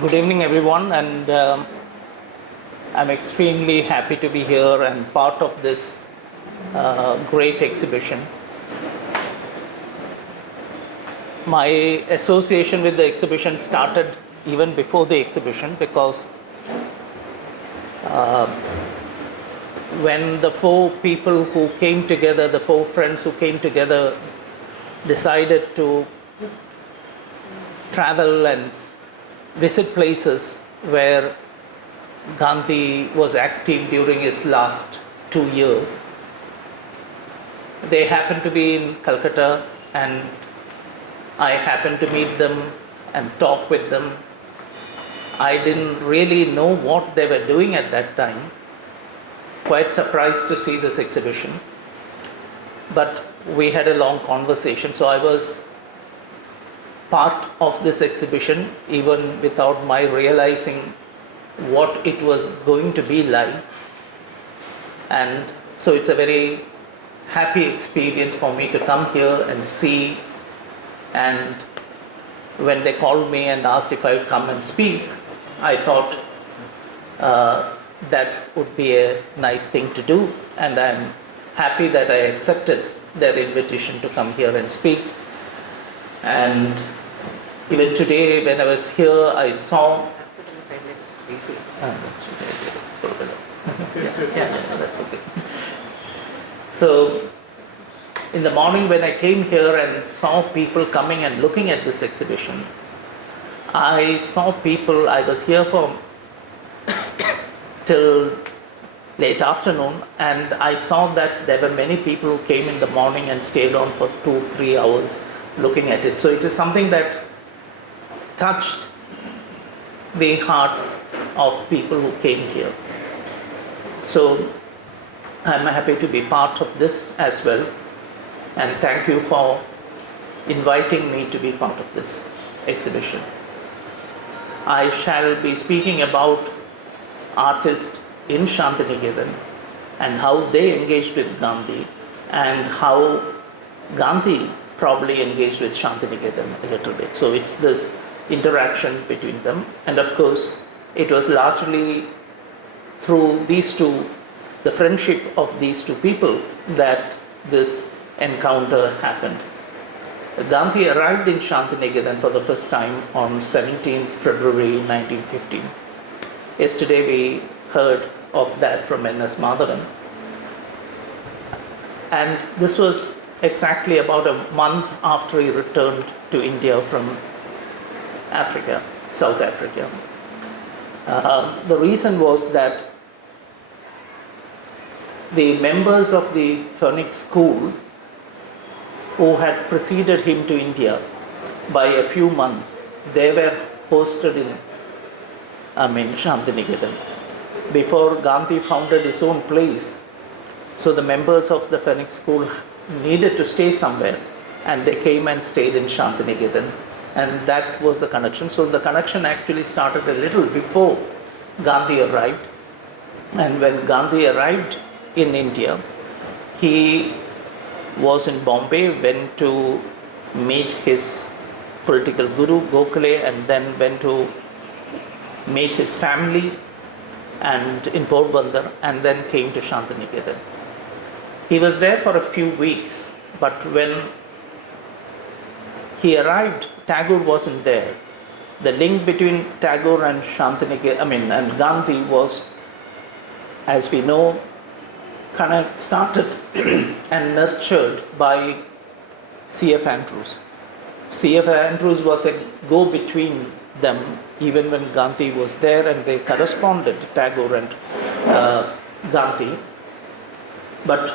Good evening, everyone, and I'm extremely happy to be here and part of this great exhibition. My association with the exhibition started even before the exhibition because when the four people who came together, the four friends who came together, decided to travel and visit places where Gandhi was active during his last 2 years. They happened to be in Calcutta, and I happened to meet them and talk with them. I didn't really know what they were doing at that time. Quite surprised to see this exhibition. But we had a long conversation, so I was part of this exhibition even without my realizing what it was going to be like. And so it's a very happy experience for me to come here and see. And when they called me and asked if I would come and speak, I thought that would be a nice thing to do, and I'm happy that I accepted their invitation to come here and speak. And even today, when I was here, I saw. That's okay. So, in the morning when I came here and saw people coming and looking at this exhibition, I saw people. I was here for till late afternoon, and I saw that there were many people who came in the morning and stayed on for 2-3 hours looking at it. So it is something that touched the hearts of people who came here. So I'm happy to be part of this as well, and thank you for inviting me to be part of this exhibition. I shall be speaking about artists in Shantiniketan and how they engaged with Gandhi and how Gandhi probably engaged with Shantiniketan a little bit. So it's this interaction between them, and of course it was largely through these two, the friendship of these two people, that this encounter happened. Gandhi arrived in Shantiniketan for the first time on 17th February 1915. Yesterday we heard of that from N.S. Madhavan, and this was exactly about a month after he returned to India from Africa, South Africa. The reason was that the members of the Phoenix School who had preceded him to India by a few months, they were hosted in Shantiniketan before Gandhi founded his own place. So the members of the Phoenix School needed to stay somewhere, and they came and stayed in Shantiniketan. And that was the connection. So the connection actually started a little before Gandhi arrived. And when Gandhi arrived in India, he was in Bombay, went to meet his political guru, Gokhale, and then went to meet his family and in Porbandar, and then came to Shantiniketan. He was there for a few weeks, but when he arrived, Tagore wasn't there. The link between Tagore and and Gandhi was, as we know, kind of started and nurtured by C.F. Andrews. C.F. Andrews was a go-between them even when Gandhi was there, and they corresponded, Tagore and Gandhi. But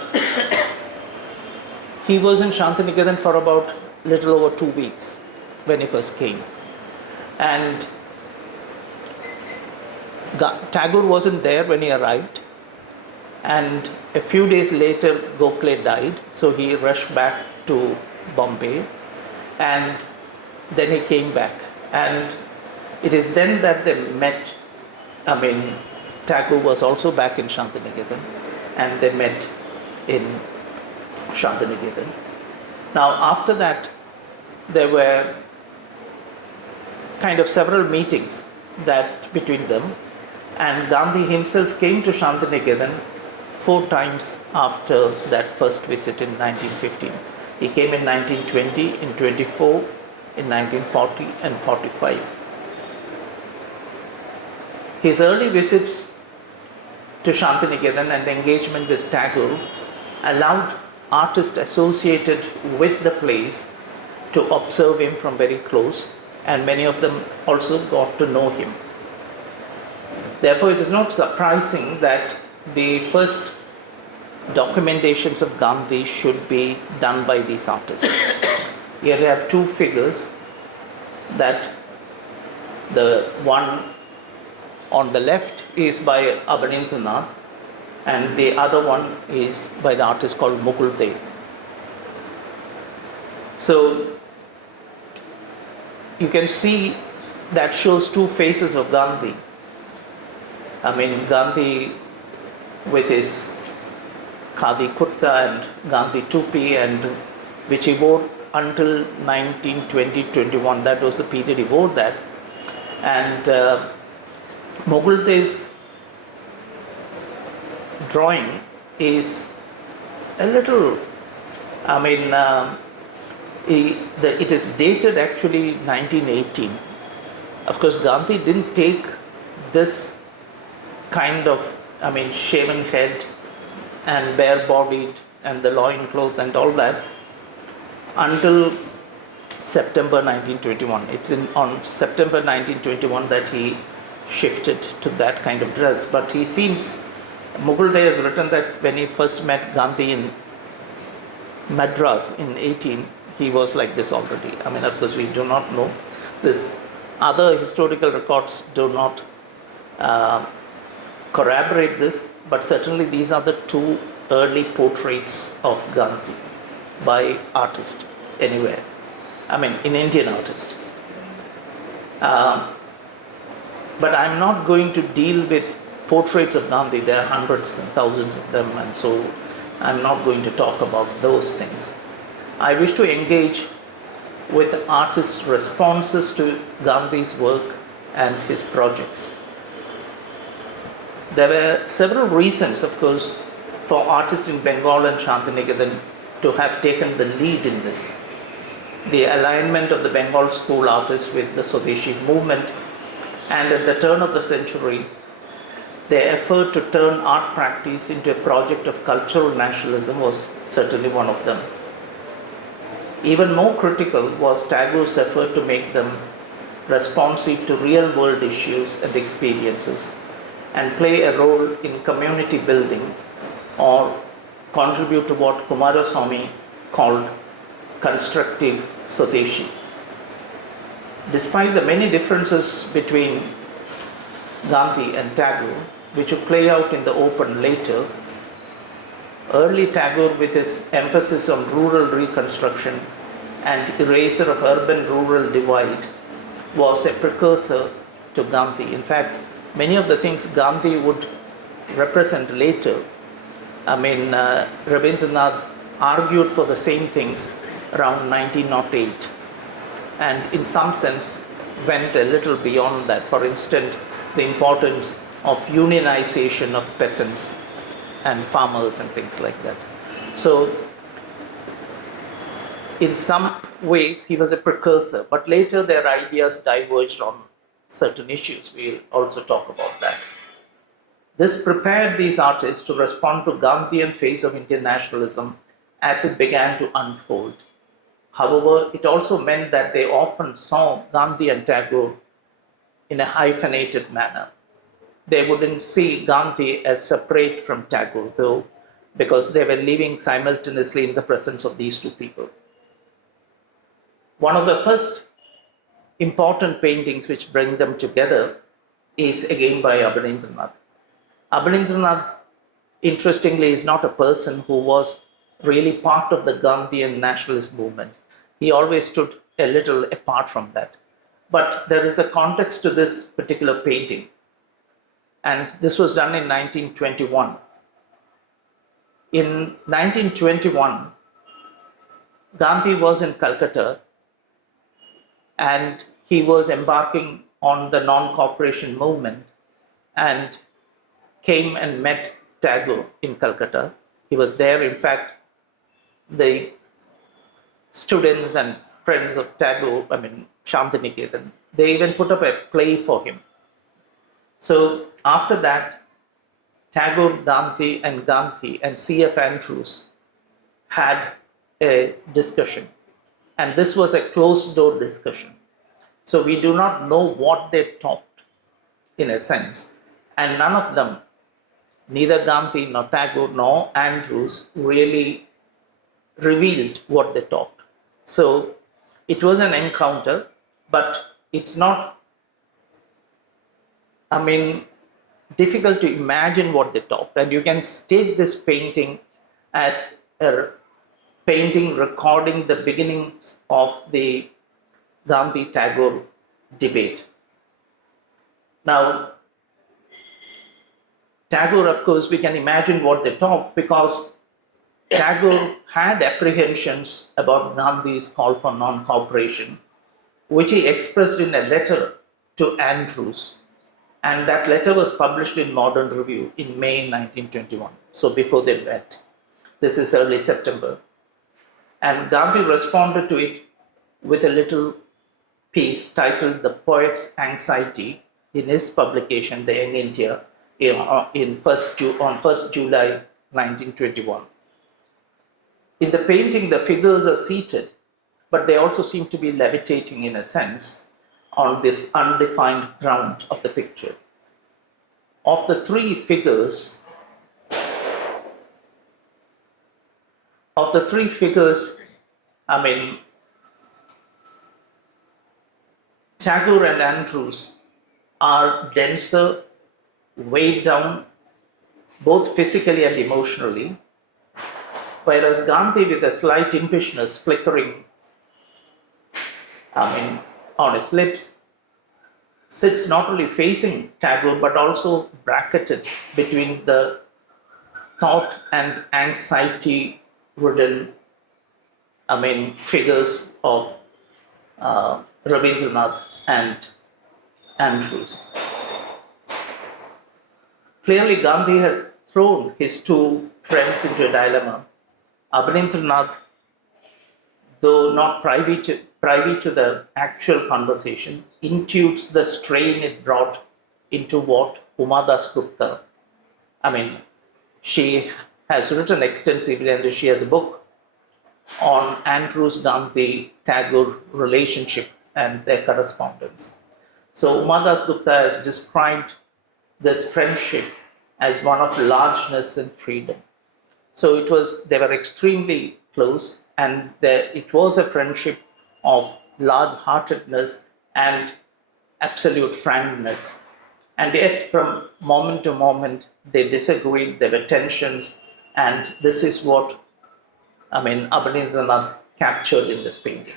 he was in Shantiniketan for about little over 2 weeks when he first came. And Tagore wasn't there when he arrived. And a few days later, Gokhale died, so he rushed back to Bombay, and then he came back. And it is then that they met. Tagore was also back in Shantiniketan, and they met in Shantiniketan. Now, after that, there were kind of several meetings that between them, and Gandhi himself came to Shantiniketan 4 times after that first visit in 1915. He came in 1920, in 24, in 1940 and 45. His early visits to Shantiniketan and engagement with Tagore allowed artists associated with the place to observe him from very close, and many of them also got to know him. Therefore, it is not surprising that the first documentations of Gandhi should be done by these artists. Here we have two figures, that the one on the left is by Abanindranath and the other one is by the artist called Mukul Dev. So you can see that shows two faces of Gandhi. I mean, Gandhi with his khadi kurta and Gandhi tupi, and which he wore until 1920-21. That was the period he wore that. And Mughal Dev's drawing is a little, I mean, it is dated actually 1918. Of course, Gandhi didn't take this kind of, I mean, shaven head and bare-bodied and the loincloth and all that until September 1921. It's on September 1921 that he shifted to that kind of dress. But he seems, Mughal Dev has written that when he first met Gandhi in Madras in 18, he was like this already. I mean, of course, we do not know this. Other historical records do not corroborate this, but certainly these are the two early portraits of Gandhi by artists anywhere. I mean, in Indian artists. But I'm not going to deal with portraits of Gandhi. There are hundreds and thousands of them, and so I'm not going to talk about those things. I wish to engage with artists' responses to Gandhi's work and his projects. There were several reasons, of course, for artists in Bengal and Shantiniketan to have taken the lead in this. The alignment of the Bengal school artists with the Swadeshi movement, and at the turn of the century, their effort to turn art practice into a project of cultural nationalism was certainly one of them. Even more critical was Tagore's effort to make them responsive to real-world issues and experiences and play a role in community building or contribute to what Kumaraswamy called constructive Swadeshi. Despite the many differences between Gandhi and Tagore, which would play out in the open later, early Tagore, with his emphasis on rural reconstruction and erasure of urban-rural divide, was a precursor to Gandhi. In fact, many of the things Gandhi would represent later, I mean, Rabindranath argued for the same things around 1908, and in some sense went a little beyond that. For instance, the importance of unionization of peasants and farmers and things like that. So in some ways he was a precursor, but later their ideas diverged on certain issues. We'll also talk about that. This prepared these artists to respond to Gandhian phase of Indian nationalism as it began to unfold. However, it also meant that they often saw Gandhi and Tagore in a hyphenated manner. They wouldn't see Gandhi as separate from Tagore, though, because they were living simultaneously in the presence of these two people. One of the first important paintings which bring them together is again by Abanindranath. Abanindranath, interestingly, is not a person who was really part of the Gandhian nationalist movement. He always stood a little apart from that. But there is a context to this particular painting. And this was done in 1921. In 1921, Gandhi was in Calcutta and he was embarking on the non-cooperation movement and came and met Tagore in Calcutta. He was there. In fact, the students and friends of Tagore, Shantiniketan, they even put up a play for him. So after that, Tagore, Gandhi and C.F. Andrews had a discussion. And this was a closed door discussion. So we do not know what they talked, in a sense. And none of them, neither Gandhi nor Tagore nor Andrews, really revealed what they talked. So it was an encounter, but it's not, difficult to imagine what they talked. And you can take this painting as a painting recording the beginnings of the Gandhi-Tagore debate. Now, Tagore, of course, we can imagine what they talked because Tagore had apprehensions about Gandhi's call for non-cooperation, which he expressed in a letter to Andrews. And that letter was published in Modern Review in May 1921, so before they met. This is early September. And Gandhi responded to it with a little piece titled The Poet's Anxiety in his publication, The Young India, on 1st July 1921. In the painting, the figures are seated, but they also seem to be levitating in a sense on this undefined ground of the picture. Of the three figures, Tagore and Andrews are denser, weighed down, both physically and emotionally, whereas Gandhi, with a slight impishness flickering on his lips, sits not only facing Tagore but also bracketed between the thought and anxiety-ridden figures of Rabindranath and Andrews. Clearly, Gandhi has thrown his two friends into a dilemma. Rabindranath, though not privy to the actual conversation, intuits the strain it brought into what Uma Das Gupta, she has written extensively, and she has a book on Andrews Gandhi Tagore relationship and their correspondence. So Uma Das Gupta has described this friendship as one of largeness and freedom. So they were extremely close, and it was a friendship of large-heartedness and absolute frankness. And yet, from moment to moment, they disagreed, there were tensions, and this is what Abanindranath captured in this painting.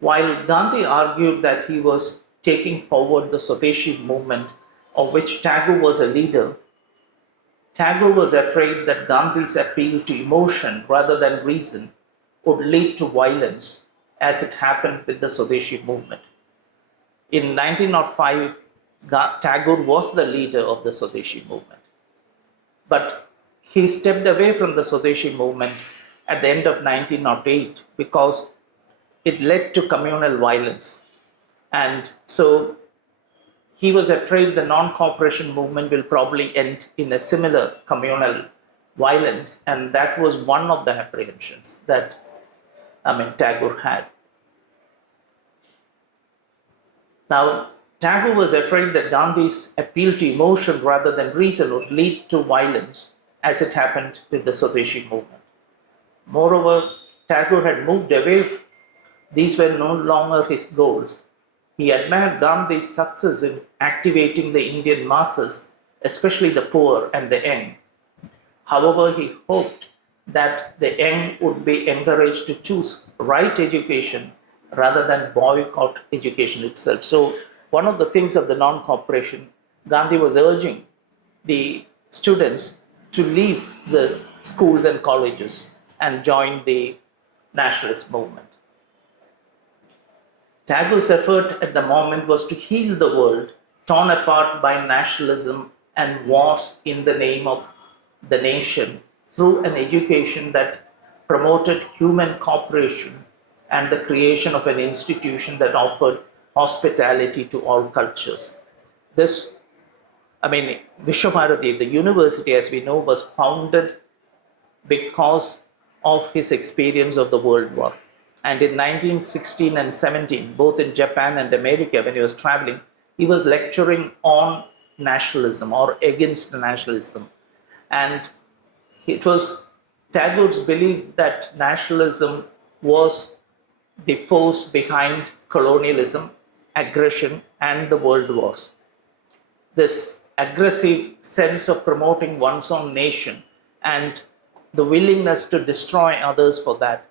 While Gandhi argued that he was taking forward the Swadeshi movement, of which Tagore was a leader, Tagore was afraid that Gandhi's appeal to emotion rather than reason would lead to violence, as it happened with the Swadeshi movement. In 1905, Tagore was the leader of the Swadeshi movement. But he stepped away from the Swadeshi movement at the end of 1908 because it led to communal violence. And so he was afraid the non-cooperation movement will probably end in a similar communal violence, and that was one of the apprehensions that Tagore had. Now, Tagore was afraid that Gandhi's appeal to emotion rather than reason would lead to violence, as it happened with the Swadeshi movement. Moreover, Tagore had moved away. These were no longer his goals. He admired Gandhi's success in activating the Indian masses, especially the poor and the young. However, he hoped that the young would be encouraged to choose right education rather than boycott education itself. So one of the things of the non-cooperation, Gandhi was urging the students to leave the schools and colleges and join the nationalist movement. Tagore's effort at the moment was to heal the world torn apart by nationalism and wars in the name of the nation through an education that promoted human cooperation and the creation of an institution that offered hospitality to all cultures. This, Vishwabharati, the university, as we know, was founded because of his experience of the World War. And in 1916 and 17, both in Japan and America, when he was traveling, he was lecturing on nationalism or against nationalism. And it was Tagore's belief that nationalism was the force behind colonialism, aggression, and the world wars. This aggressive sense of promoting one's own nation and the willingness to destroy others for that,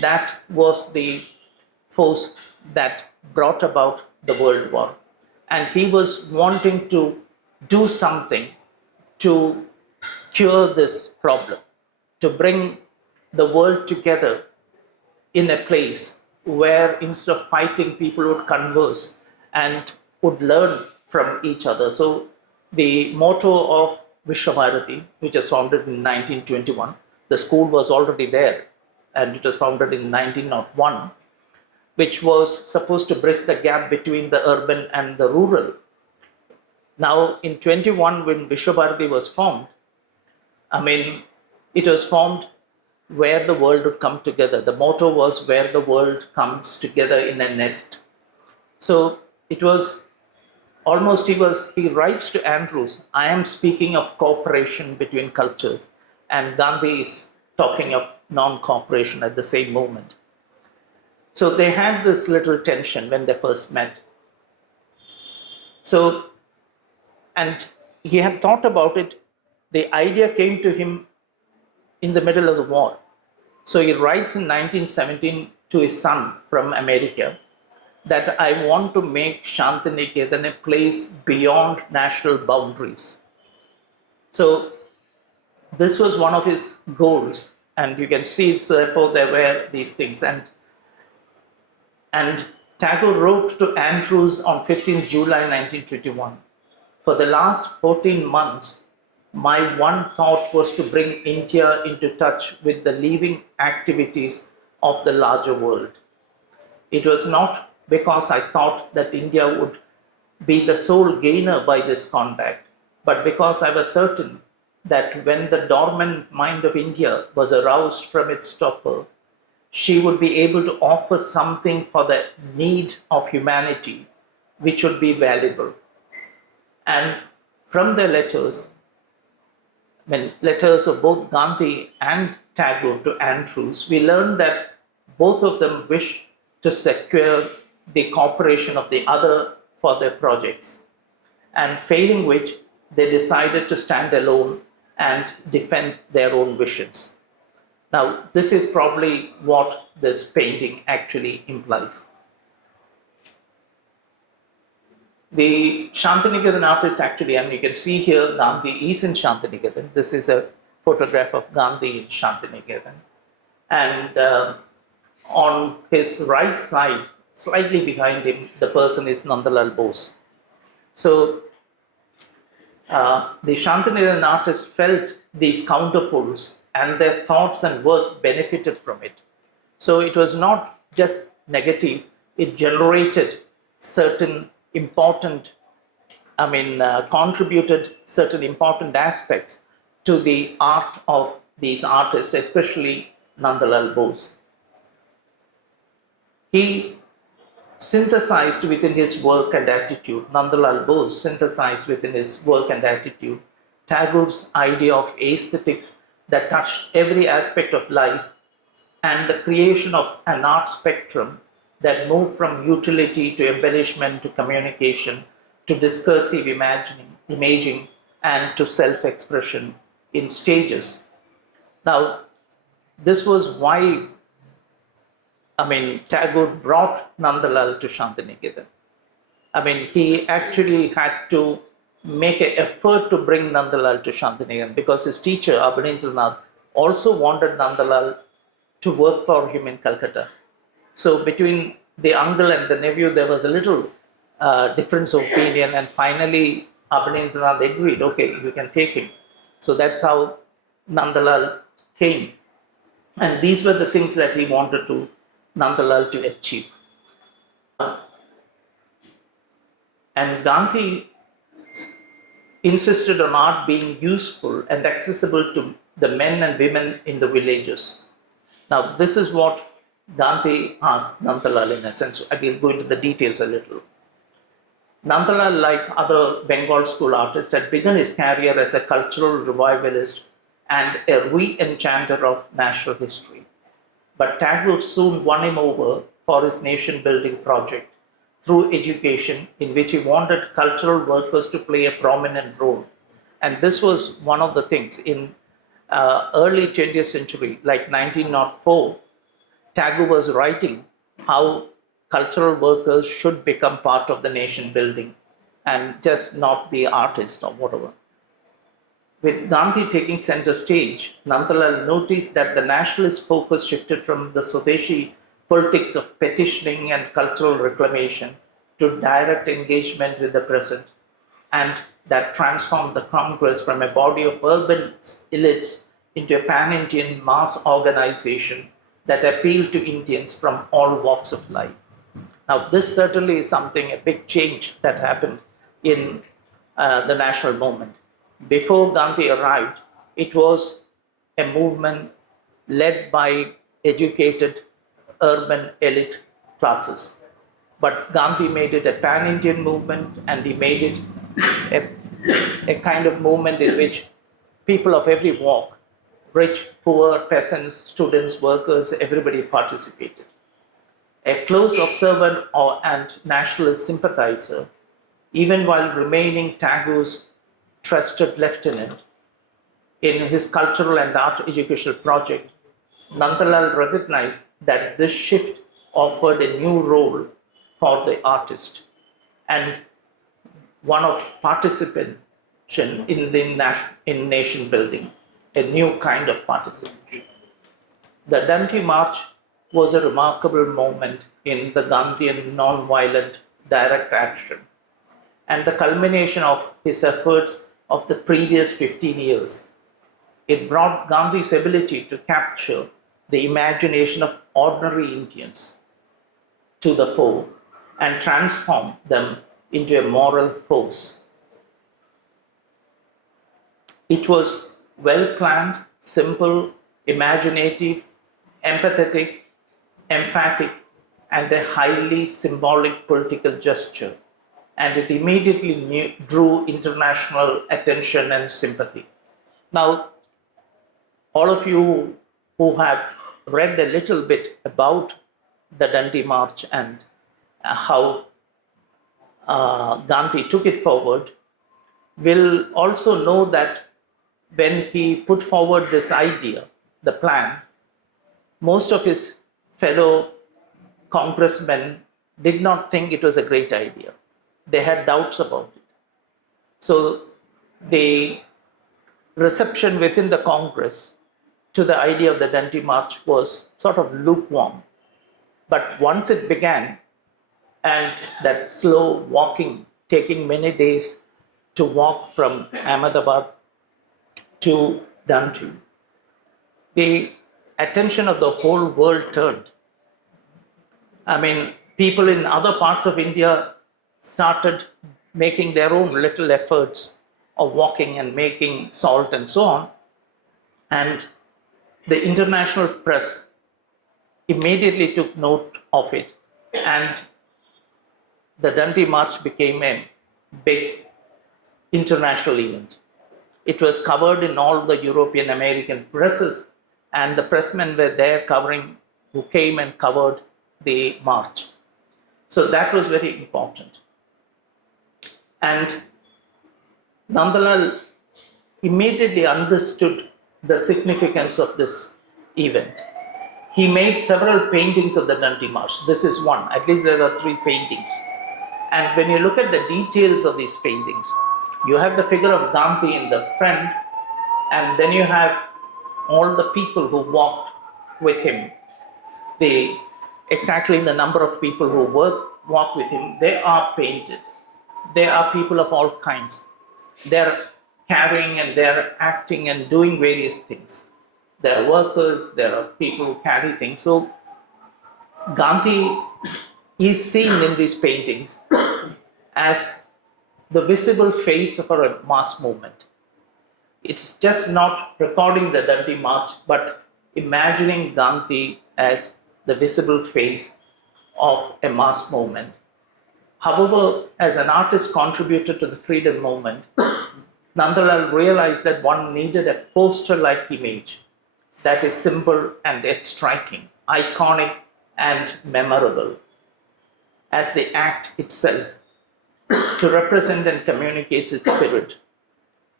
that was the force that brought about the World War. And he was wanting to do something to cure this problem, to bring the world together in a place where instead of fighting, people would converse and would learn from each other. So the motto of Vishwabharati, which was founded in 1921, the school was already there and it was founded in 1901, which was supposed to bridge the gap between the urban and the rural. Now in 21, when Vishwabharati was formed, it was formed where the world would come together. The motto was where the world comes together in a nest. So it was almost, he writes to Andrews, I am speaking of cooperation between cultures, and Gandhi is talking of non-cooperation at the same moment. So they had this little tension when they first met. So, and he had thought about it. The idea came to him in the middle of the war. So he writes in 1917 to his son from America that I want to make Shantiniketan a place beyond national boundaries. So this was one of his goals, and you can see, so therefore there were these things. And Tagore wrote to Andrews on 15th July 1921, for the last 14 months, my one thought was to bring India into touch with the living activities of the larger world. It was not because I thought that India would be the sole gainer by this contact, but because I was certain that when the dormant mind of India was aroused from its torpor, she would be able to offer something for the need of humanity, which would be valuable. And from their letters, letters of both Gandhi and Tagore to Andrews, we learn that both of them wished to secure the cooperation of the other for their projects, and failing which, they decided to stand alone and defend their own visions. Now, this is probably what this painting actually implies. The Shantiniketan artist actually, and you can see here Gandhi is in Shantiniketan. This is a photograph of Gandhi in Shantiniketan. And on his right side, slightly behind him, the person is Nandalal Bose. So the Shantiniketan artist felt these counterpoles and their thoughts and work benefited from it. So it was not just negative, it generated certain important, contributed certain important aspects to the art of these artists, especially Nandalal Bose. He synthesized within his work and attitude, Nandalal Bose synthesized within his work and attitude, Tagore's idea of aesthetics that touched every aspect of life, and the creation of an art spectrum that moved from utility to embellishment to communication to discursive imaging and to self-expression in stages. Now, this was why Tagore brought Nandalal to Shantiniketan. He actually had to make an effort to bring Nandalal to Shantiniketan because his teacher, Abhinendranath, also wanted Nandalal to work for him in Calcutta. So between the uncle and the nephew, there was a little difference of opinion, and finally Abanindranath agreed, okay, you can take him. So that's how Nandalal came. And these were the things that he wanted to Nandalal to achieve. And Gandhi insisted on art being useful and accessible to the men and women in the villages. Now, this is what Gandhi asked Nandalal in a sense. I will go into the details a little. Nandalal, like other Bengal school artists, had begun his career as a cultural revivalist and a re-enchanter of national history. But Tagore soon won him over for his nation-building project through education, in which he wanted cultural workers to play a prominent role. And this was one of the things in early 20th century, like 1904, Tagore was writing how cultural workers should become part of the nation building and just not be artists or whatever. With Gandhi taking center stage, Nandalal noticed that the nationalist focus shifted from the Swadeshi politics of petitioning and cultural reclamation to direct engagement with the present, and that transformed the Congress from a body of urban elites into a pan-Indian mass organization that appealed to Indians from all walks of life. Now, this certainly is something, a big change that happened in the national movement. Before Gandhi arrived, it was a movement led by educated urban elite classes. But Gandhi made it a pan-Indian movement, and he made it a kind of movement in which people of every walk, rich, poor, peasants, students, workers, everybody participated. A close observer and nationalist sympathizer, even while remaining Tagore's trusted lieutenant in his cultural and art educational project, Nandalal recognized that this shift offered a new role for the artist and one of participation in nation building, a new kind of participation. The Dandi March was a remarkable moment in the Gandhian non-violent direct action and the culmination of his efforts of the previous 15 years. It brought Gandhi's ability to capture the imagination of ordinary Indians to the fore and transform them into a moral force. It was well planned, simple, imaginative, empathetic, emphatic, and a highly symbolic political gesture. And it immediately drew international attention and sympathy. Now, all of you who have read a little bit about the Dandi March and how Gandhi took it forward will also know that when he put forward this idea, the plan, most of his fellow congressmen did not think it was a great idea. They had doubts about it. So the reception within the Congress to the idea of the Dandi March was sort of lukewarm. But once it began, and that slow walking, taking many days to walk from Ahmedabad to Dandi, the attention of the whole world turned. I mean, people in other parts of India started making their own little efforts of walking and making salt and so on. And the international press immediately took note of it. And the Dandi March became a big international event. It was covered in all the European American presses, and the pressmen were there who came and covered the march. So that was very important. And Nandalal immediately understood the significance of this event. He made several paintings of the Dandi March. This is one, at least there are 3 paintings. And when you look at the details of these paintings, you have the figure of Gandhi in the front, and then you have all the people who walked with him. The exactly the number of people who walk with him. They are painted. They are people of all kinds. They're carrying and they're acting and doing various things. There are workers, there are people who carry things. So Gandhi is seen in these paintings as the visible face of a mass movement. It's just not recording the Dandi March, but imagining Gandhi as the visible face of a mass movement. However, as an artist contributor to the freedom movement, Nandalal realized that one needed a poster-like image that is simple and yet striking, iconic and memorable as the act itself to represent and communicate its spirit.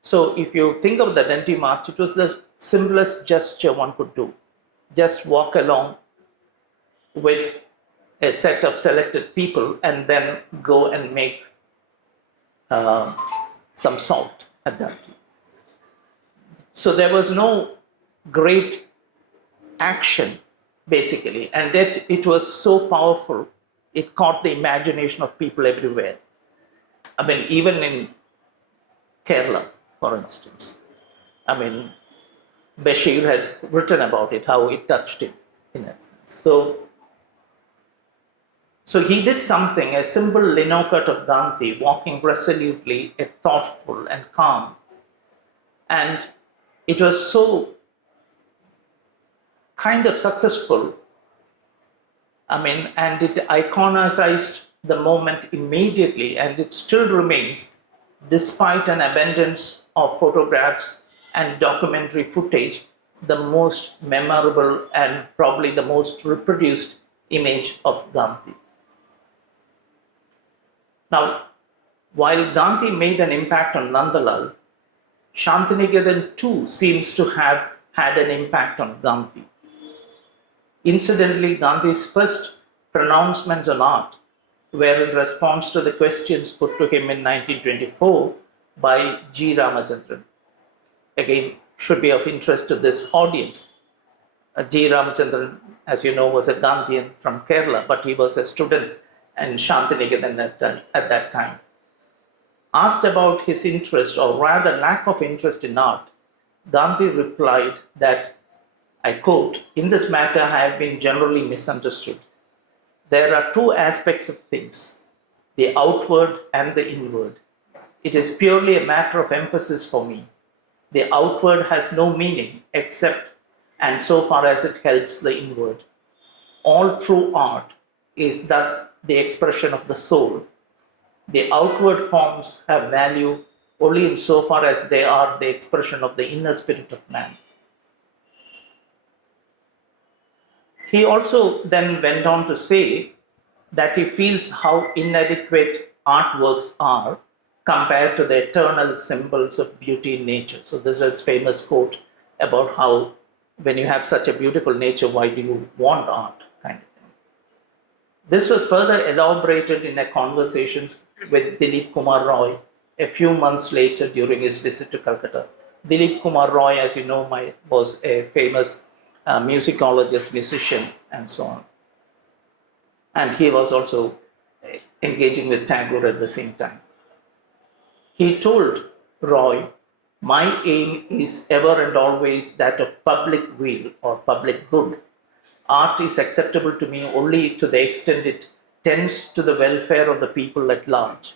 So if you think of the Dandi March, it was the simplest gesture one could do. Just walk along with a set of selected people and then go and make some salt at that. So there was no great action, basically, and yet it was so powerful, it caught the imagination of people everywhere. I mean, even in Kerala, for instance. I mean, Bashir has written about it, how it touched him, in a sense. So he did something, a simple lino cut of Gandhi, walking resolutely, thoughtful and calm. And it was so kind of successful. I mean, and it iconized the moment immediately, and it still remains, despite an abundance of photographs and documentary footage, the most memorable and probably the most reproduced image of Gandhi. Now, while Gandhi made an impact on Nandalal, Shantiniketan too seems to have had an impact on Gandhi. Incidentally, Gandhi's first pronouncements on art were in response to the questions put to him in 1924 by G. Ramachandran. Again, should be of interest to this audience. G. Ramachandran, as you know, was a Gandhian from Kerala, but he was a student in Shantiniketan at that time. Asked about his interest, or rather lack of interest in art, Gandhi replied that, I quote, "In this matter, I have been generally misunderstood. There are two aspects of things, the outward and the inward. It is purely a matter of emphasis for me. The outward has no meaning except and so far as it helps the inward. All true art is thus the expression of the soul. The outward forms have value only insofar as they are the expression of the inner spirit of man." He also then went on to say that he feels how inadequate artworks are compared to the eternal symbols of beauty in nature. So this is a famous quote about how when you have such a beautiful nature, why do you want art, kind of thing. This was further elaborated in a conversation with Dilip Kumar Roy a few months later during his visit to Calcutta. Dilip Kumar Roy, as you know, was a famous musicologist, musician, and so on. And he was also engaging with Tagore at the same time. He told Roy, "My aim is ever and always that of public weal or public good. Art is acceptable to me only to the extent it tends to the welfare of the people at large.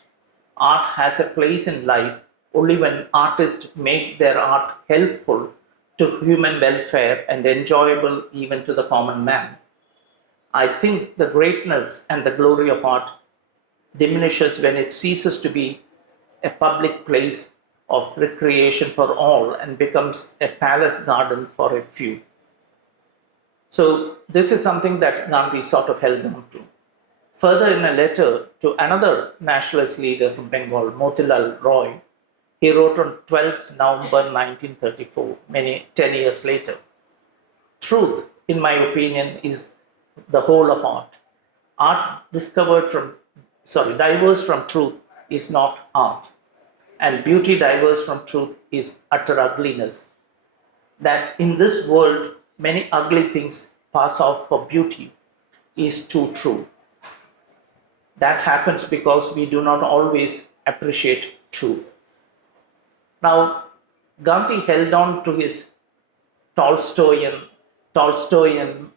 Art has a place in life only when artists make their art helpful to human welfare and enjoyable even to the common man. I think the greatness and the glory of art diminishes when it ceases to be a public place of recreation for all and becomes a palace garden for a few." So this is something that Gandhi sort of held on to. Further, in a letter to another nationalist leader from Bengal, Motilal Roy, he wrote on 12th November 1934, 10 years later, "Truth, in my opinion, is the whole of art. Diverse from truth is not art, and beauty diverse from truth is utter ugliness. That in this world many ugly things pass off for beauty, is too true. That happens because we do not always appreciate truth. Now, Gandhi held on to his Tolstoyan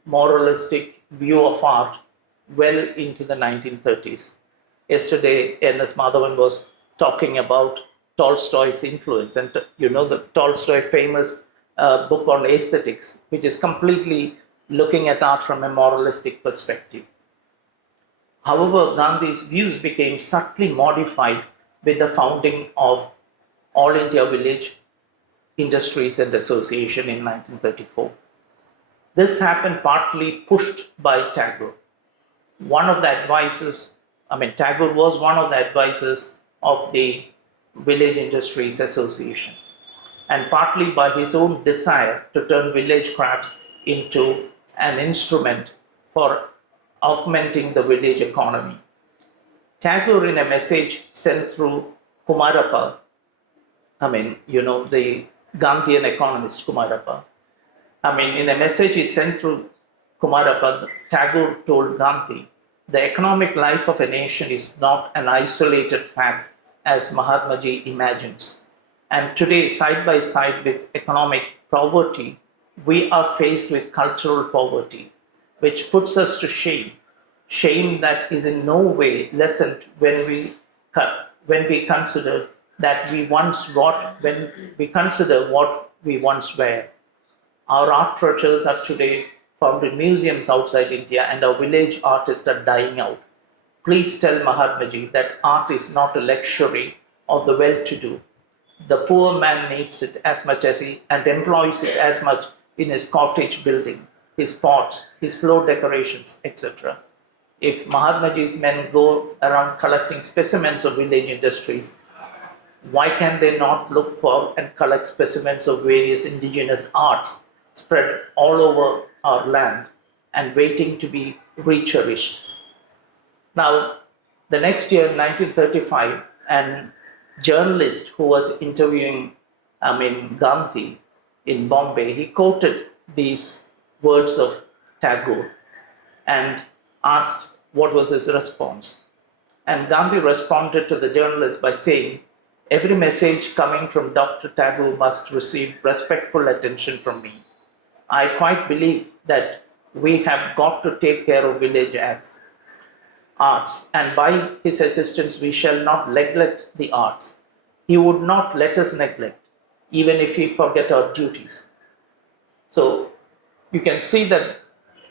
moralistic view of art well into the 1930s. Yesterday, N.S. Madhavan was talking about Tolstoy's influence, and the Tolstoy famous book on aesthetics, which is completely looking at art from a moralistic perspective. However, Gandhi's views became subtly modified with the founding of All India Village Industries and Association in 1934. This happened partly pushed by Tagore. Tagore was one of the advisors of the Village Industries Association, and partly by his own desire to turn village crafts into an instrument for augmenting the village economy. Tagore, in a message sent through Kumarappa, the Gandhian economist Kumarappa, in a message he sent through Kumarappa, Tagore told Gandhi, the economic life of a nation is not an isolated fact as Mahatma Ji imagines. And today, side by side with economic poverty, we are faced with cultural poverty, which puts us to shame. Shame that is in no way lessened when we consider what we once were. Our art treasures are today found in museums outside India, and our village artists are dying out. Please tell Mahatma Ji that art is not a luxury of the well-to-do. The poor man needs it as much and employs it as much in his cottage building, his pots, his floor decorations, etc. If Mahatma Ji's men go around collecting specimens of village industries, why can they not look for and collect specimens of various indigenous arts spread all over our land and waiting to be recherished? Now, the next year, 1935, an journalist who was interviewing Gandhi in Bombay, he quoted these words of Tagore and asked what was his response. And Gandhi responded to the journalist by saying, every message coming from Dr. Tagore must receive respectful attention from me. I quite believe that we have got to take care of village arts, and by his assistance we shall not neglect the arts. He would not let us neglect, even if we forget our duties. So you can see that,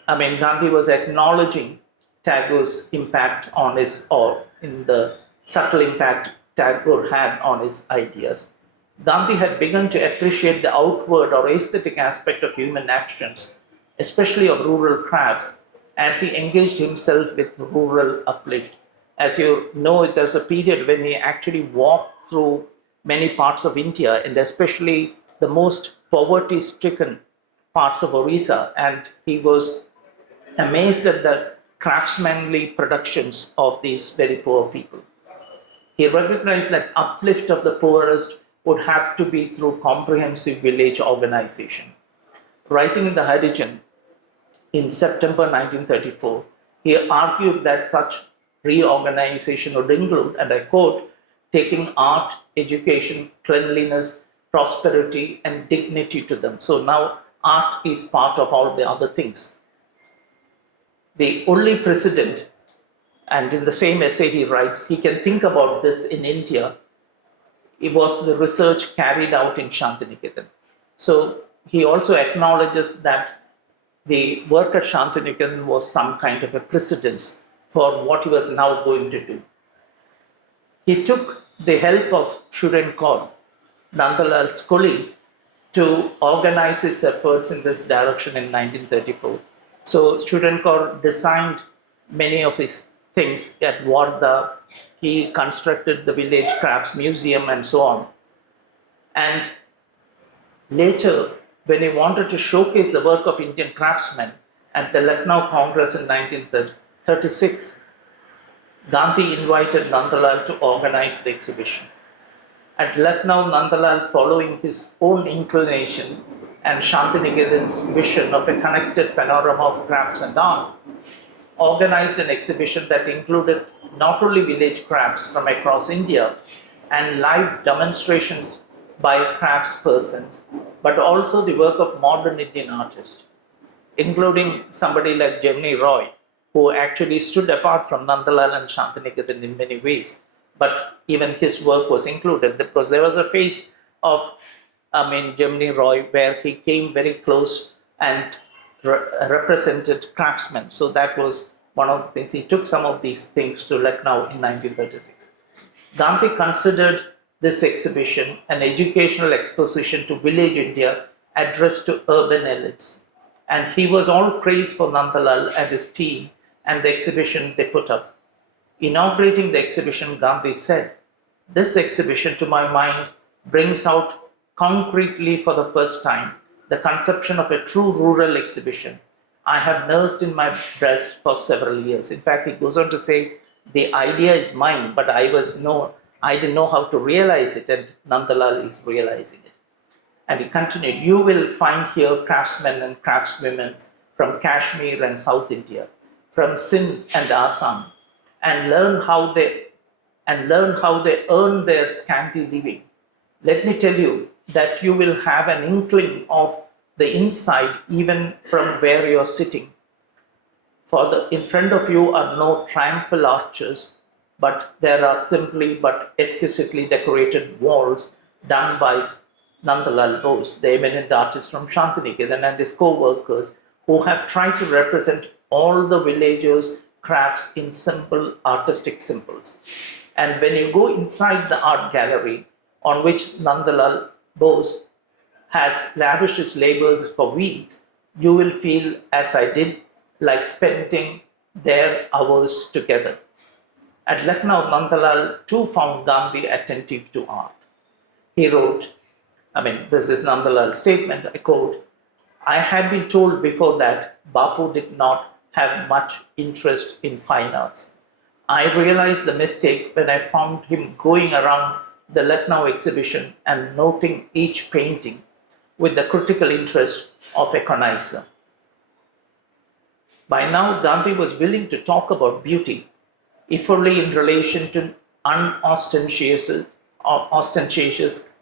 Gandhi was acknowledging Tagore's impact on in the subtle impact Tagore had on his ideas. Gandhi had begun to appreciate the outward or aesthetic aspect of human actions, especially of rural crafts, as he engaged himself with rural uplift. As you know, there's a period when he actually walked through many parts of India, and especially the most poverty-stricken parts of Orissa, and he was amazed at the craftsmanly productions of these very poor people. He recognized that uplift of the poorest would have to be through comprehensive village organization. Writing in the Harijan in September 1934, he argued that such reorganization would include, and I quote, taking art, education, cleanliness, prosperity, and dignity to them. So now art is part of all the other things. The only president, and in the same essay he writes, he can think about this in India. It was the research carried out in Shantiniketan. So he also acknowledges that the work at Shantiniketan was some kind of a precedence for what he was now going to do. He took the help of Shri R, Nandalal's colleague, to organize his efforts in this direction in 1934. So Shri R designed many of his things at Wardha. He constructed the village crafts museum and so on. And later, when he wanted to showcase the work of Indian craftsmen at the Lucknow Congress in 1936, Gandhi invited Nandalal to organize the exhibition. At Lucknow, Nandalal, following his own inclination and Shantiniketan's vision of a connected panorama of crafts and art, organized an exhibition that included not only village crafts from across India and live demonstrations by craftspersons, but also the work of modern Indian artists, including somebody like Gemini Roy, who actually stood apart from Nandalal and Shantiniketan in many ways. But even his work was included because there was a phase of, Gemini Roy, where he came very close and represented craftsmen. So that was one of the things. He took some of these things to Lucknow in 1936. Gandhi considered this exhibition an educational exposition to village India addressed to urban elites. And he was all praise for Nandalal and his team and the exhibition they put up. Inaugurating the exhibition, Gandhi said, "This exhibition, to my mind, brings out concretely for the first time the conception of a true rural exhibition I have nursed in my breast for several years." In fact, he goes on to say, the idea is mine, but I didn't know how to realize it, and Nandalal is realizing it. And he continued, "You will find here craftsmen and craftswomen from Kashmir and South India, from Sindh and Assam, and learn how they earn their scanty living. Let me tell you that you will have an inkling of the inside even from where you're sitting. For in front of you are no triumphal arches, but there are simply but exquisitely decorated walls done by Nandalal Bose, the eminent artist from Shantiniketan, and his co-workers, who have tried to represent all the villagers' crafts in simple artistic symbols. And when you go inside the art gallery, on which Nandalal Bose has lavished his labors for weeks, you will feel, as I did, like spending their hours together." At Lucknow, Nandalal too found Gandhi attentive to art. He wrote, this is Nandalal's statement, I quote, "I had been told before that Bapu did not have much interest in fine arts. I realized the mistake when I found him going around the Lucknow exhibition and noting each painting with the critical interest of a connoisseur." By now, Gandhi was willing to talk about beauty, if only in relation to unostentatious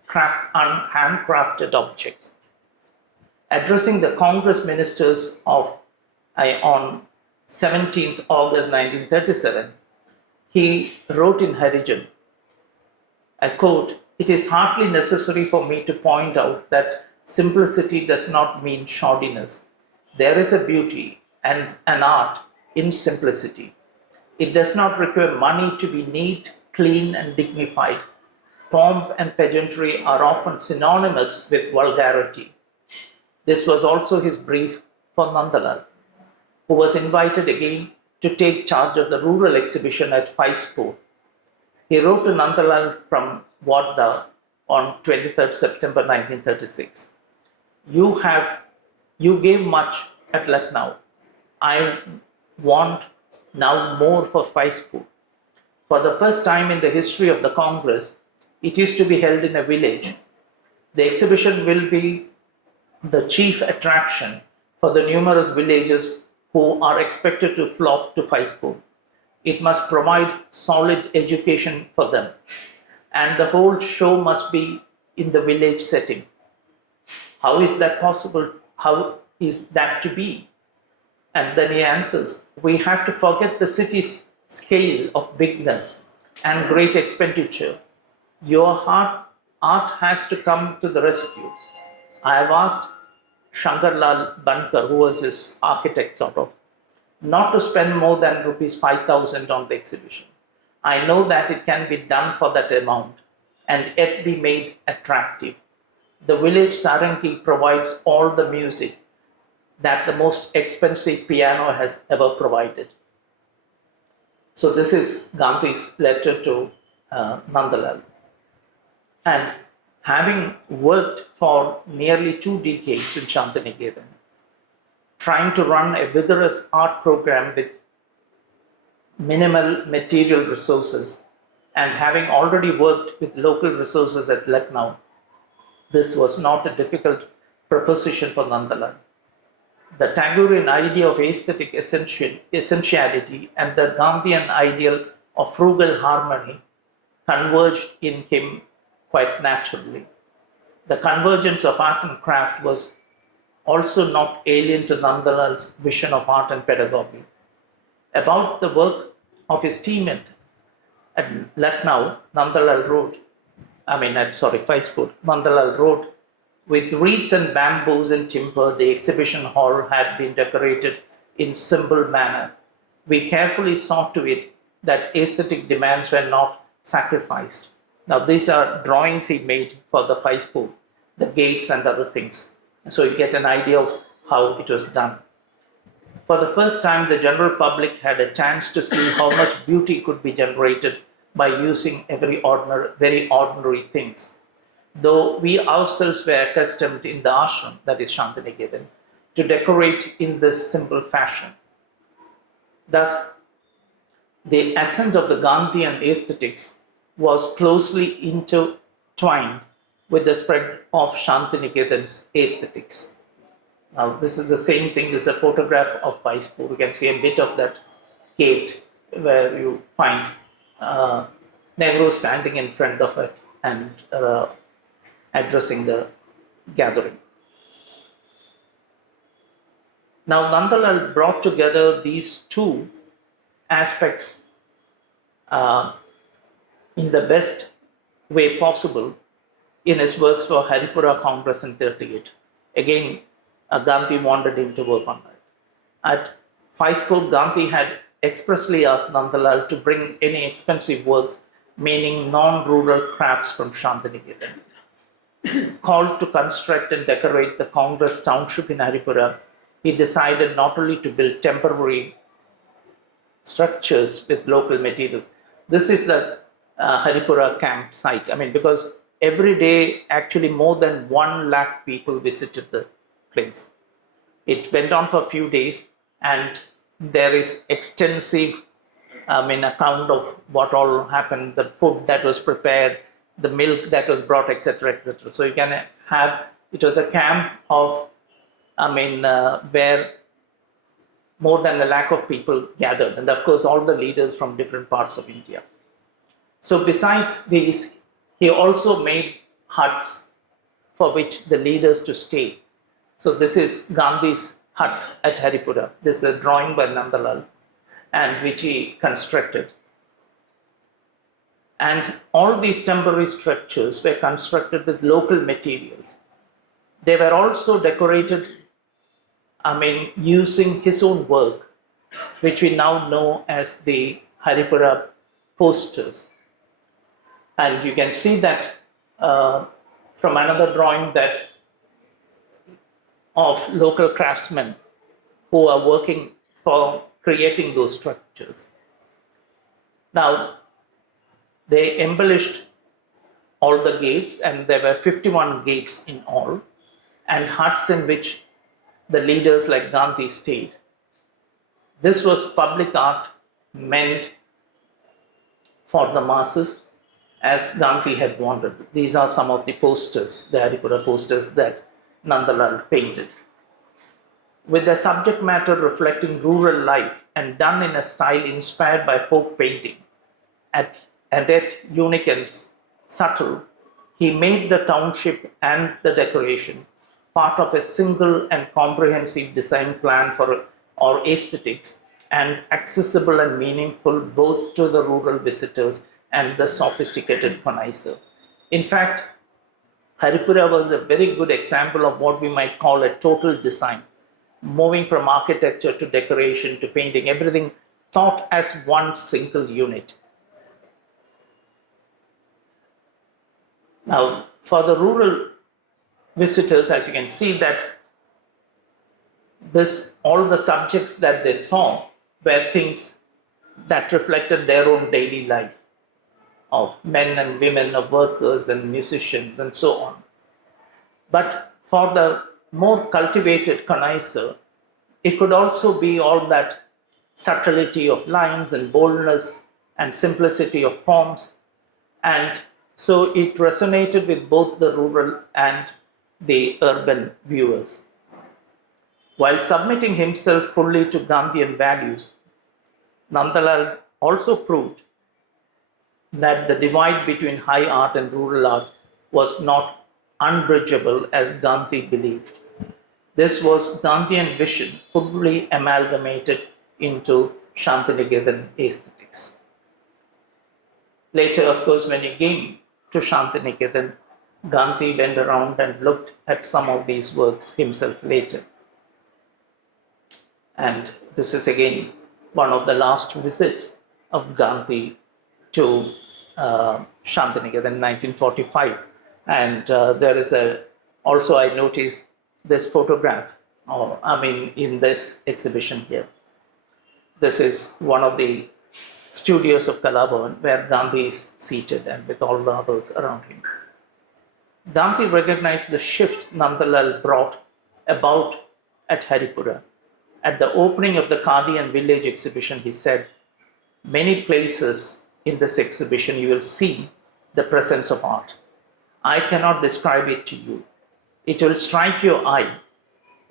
handcrafted objects. Addressing the Congress ministers on 17th August 1937, he wrote in Harijan, I quote, "It is hardly necessary for me to point out that simplicity does not mean shoddiness. There is a beauty and an art in simplicity. It does not require money to be neat, clean, and dignified. Pomp and pageantry are often synonymous with vulgarity." This was also his brief for Nandalal, who was invited again to take charge of the rural exhibition at Faispur. He wrote to Nandalal from Wardha on 23rd September 1936. You gave much at Lucknow. I want now more for Faispur. For the first time in the history of the Congress, it is to be held in a village. The exhibition will be the chief attraction for the numerous villages who are expected to flock to Faispur. It must provide solid education for them, and the whole show must be in the village setting. How is that possible? How is that to be? And then he answers, "We have to forget the city's scale of bigness and great expenditure. Your art has to come to the rescue." I have asked Shankarlal Bankar, who was his architect not to spend more than rupees 5,000 on the exhibition. I know that it can be done for that amount and yet be made attractive. The village Sarangi provides all the music that the most expensive piano has ever provided. So this is Gandhi's letter to Nandalal. And having worked for nearly 2 decades in Shantiniketan, trying to run a vigorous art program with minimal material resources, and having already worked with local resources at Lucknow, this was not a difficult proposition for Nandalal. The Tagorean idea of aesthetic essentiality and the Gandhian ideal of frugal harmony converged in him quite naturally. The convergence of art and craft was also not alien to Nandalal's vision of art and pedagogy. About the work of his teammate at Lucknow, Nandalal wrote, Faizpur, Nandalal wrote, with reeds and bamboos and timber, the exhibition hall had been decorated in simple manner. We carefully saw to it that aesthetic demands were not sacrificed. Now, these are drawings he made for the Faizpur, the gates and other things. So you get an idea of how it was done. For the first time, the general public had a chance to see how much beauty could be generated by using very ordinary things. Though we ourselves were accustomed in the ashram, that is Shantiniketan, to decorate in this simple fashion. Thus, the ascent of the Gandhian aesthetics was closely intertwined with the spread of Shantiniketan's aesthetics. Now, this is the same thing. This is a photograph of Faizpur. You can see a bit of that gate where you find Nehru standing in front of it and addressing the gathering. Now, Nandalal brought together these two aspects in the best way possible in his works for Haripura Congress in 38. Again, Gandhi wanted him to work on that. At Faizpur, Gandhi had expressly asked Nandalal to bring any expensive works, meaning non-rural crafts from Shantiniketan. Called to construct and decorate the Congress township in Haripura, he decided not only to build temporary structures with local materials. This is the Haripura campsite. Because every day, actually more than 1 lakh people visited the place. It went on for a few days, and there is extensive account of what all happened, the food that was prepared, the milk that was brought, etc., etc. So you can have, it was a camp of, where more than 1 lakh of people gathered, and of course all the leaders from different parts of India. So besides these, he also made huts for which the leaders to stay. So this is Gandhi's hut at Haripura. This is a drawing by Nandalal, and which he constructed. And all these temporary structures were constructed with local materials. They were also decorated, using his own work, which we now know as the Haripura posters. And you can see that from another drawing that of local craftsmen who are working for creating those structures. Now, they embellished all the gates, and there were 51 gates in all, and huts in which the leaders like Gandhi stayed. This was public art meant for the masses, as Gandhi had wanted. These are some of the posters, the Haripura posters that Nandalal painted. With the subject matter reflecting rural life and done in a style inspired by folk painting, and yet unique and subtle, he made the township and the decoration part of a single and comprehensive design plan for our aesthetics, and accessible and meaningful both to the rural visitors and the sophisticated connoisseur. In fact, Haripura was a very good example of what we might call a total design, moving from architecture to decoration to painting, everything thought as one single unit. Now, for the rural visitors, as you can see that all the subjects that they saw were things that reflected their own daily life of men and women, of workers and musicians and so on. But for the more cultivated connoisseur, it could also be all that subtlety of lines and boldness and simplicity of forms. And so it resonated with both the rural and the urban viewers. While submitting himself fully to Gandhian values, Nandalal also proved that the divide between high art and rural art was not unbridgeable as Gandhi believed. This was Gandhian vision fully amalgamated into Shantiniketan aesthetics. Later, of course, when he came to Shantiniketan, Gandhi went around and looked at some of these works himself later. And this is again one of the last visits of Gandhi to Shantiniketan in 1945. And there is also I noticed this photograph, in this exhibition here. This is one of the studios of Kalabhavan where Gandhi is seated and with all the others around him. Gandhi recognized the shift Nandalal brought about at Haripura. At the opening of the Khadi and Village exhibition, he said, "Many places in this exhibition you will see the presence of art. I cannot describe it to you. It will strike your eye.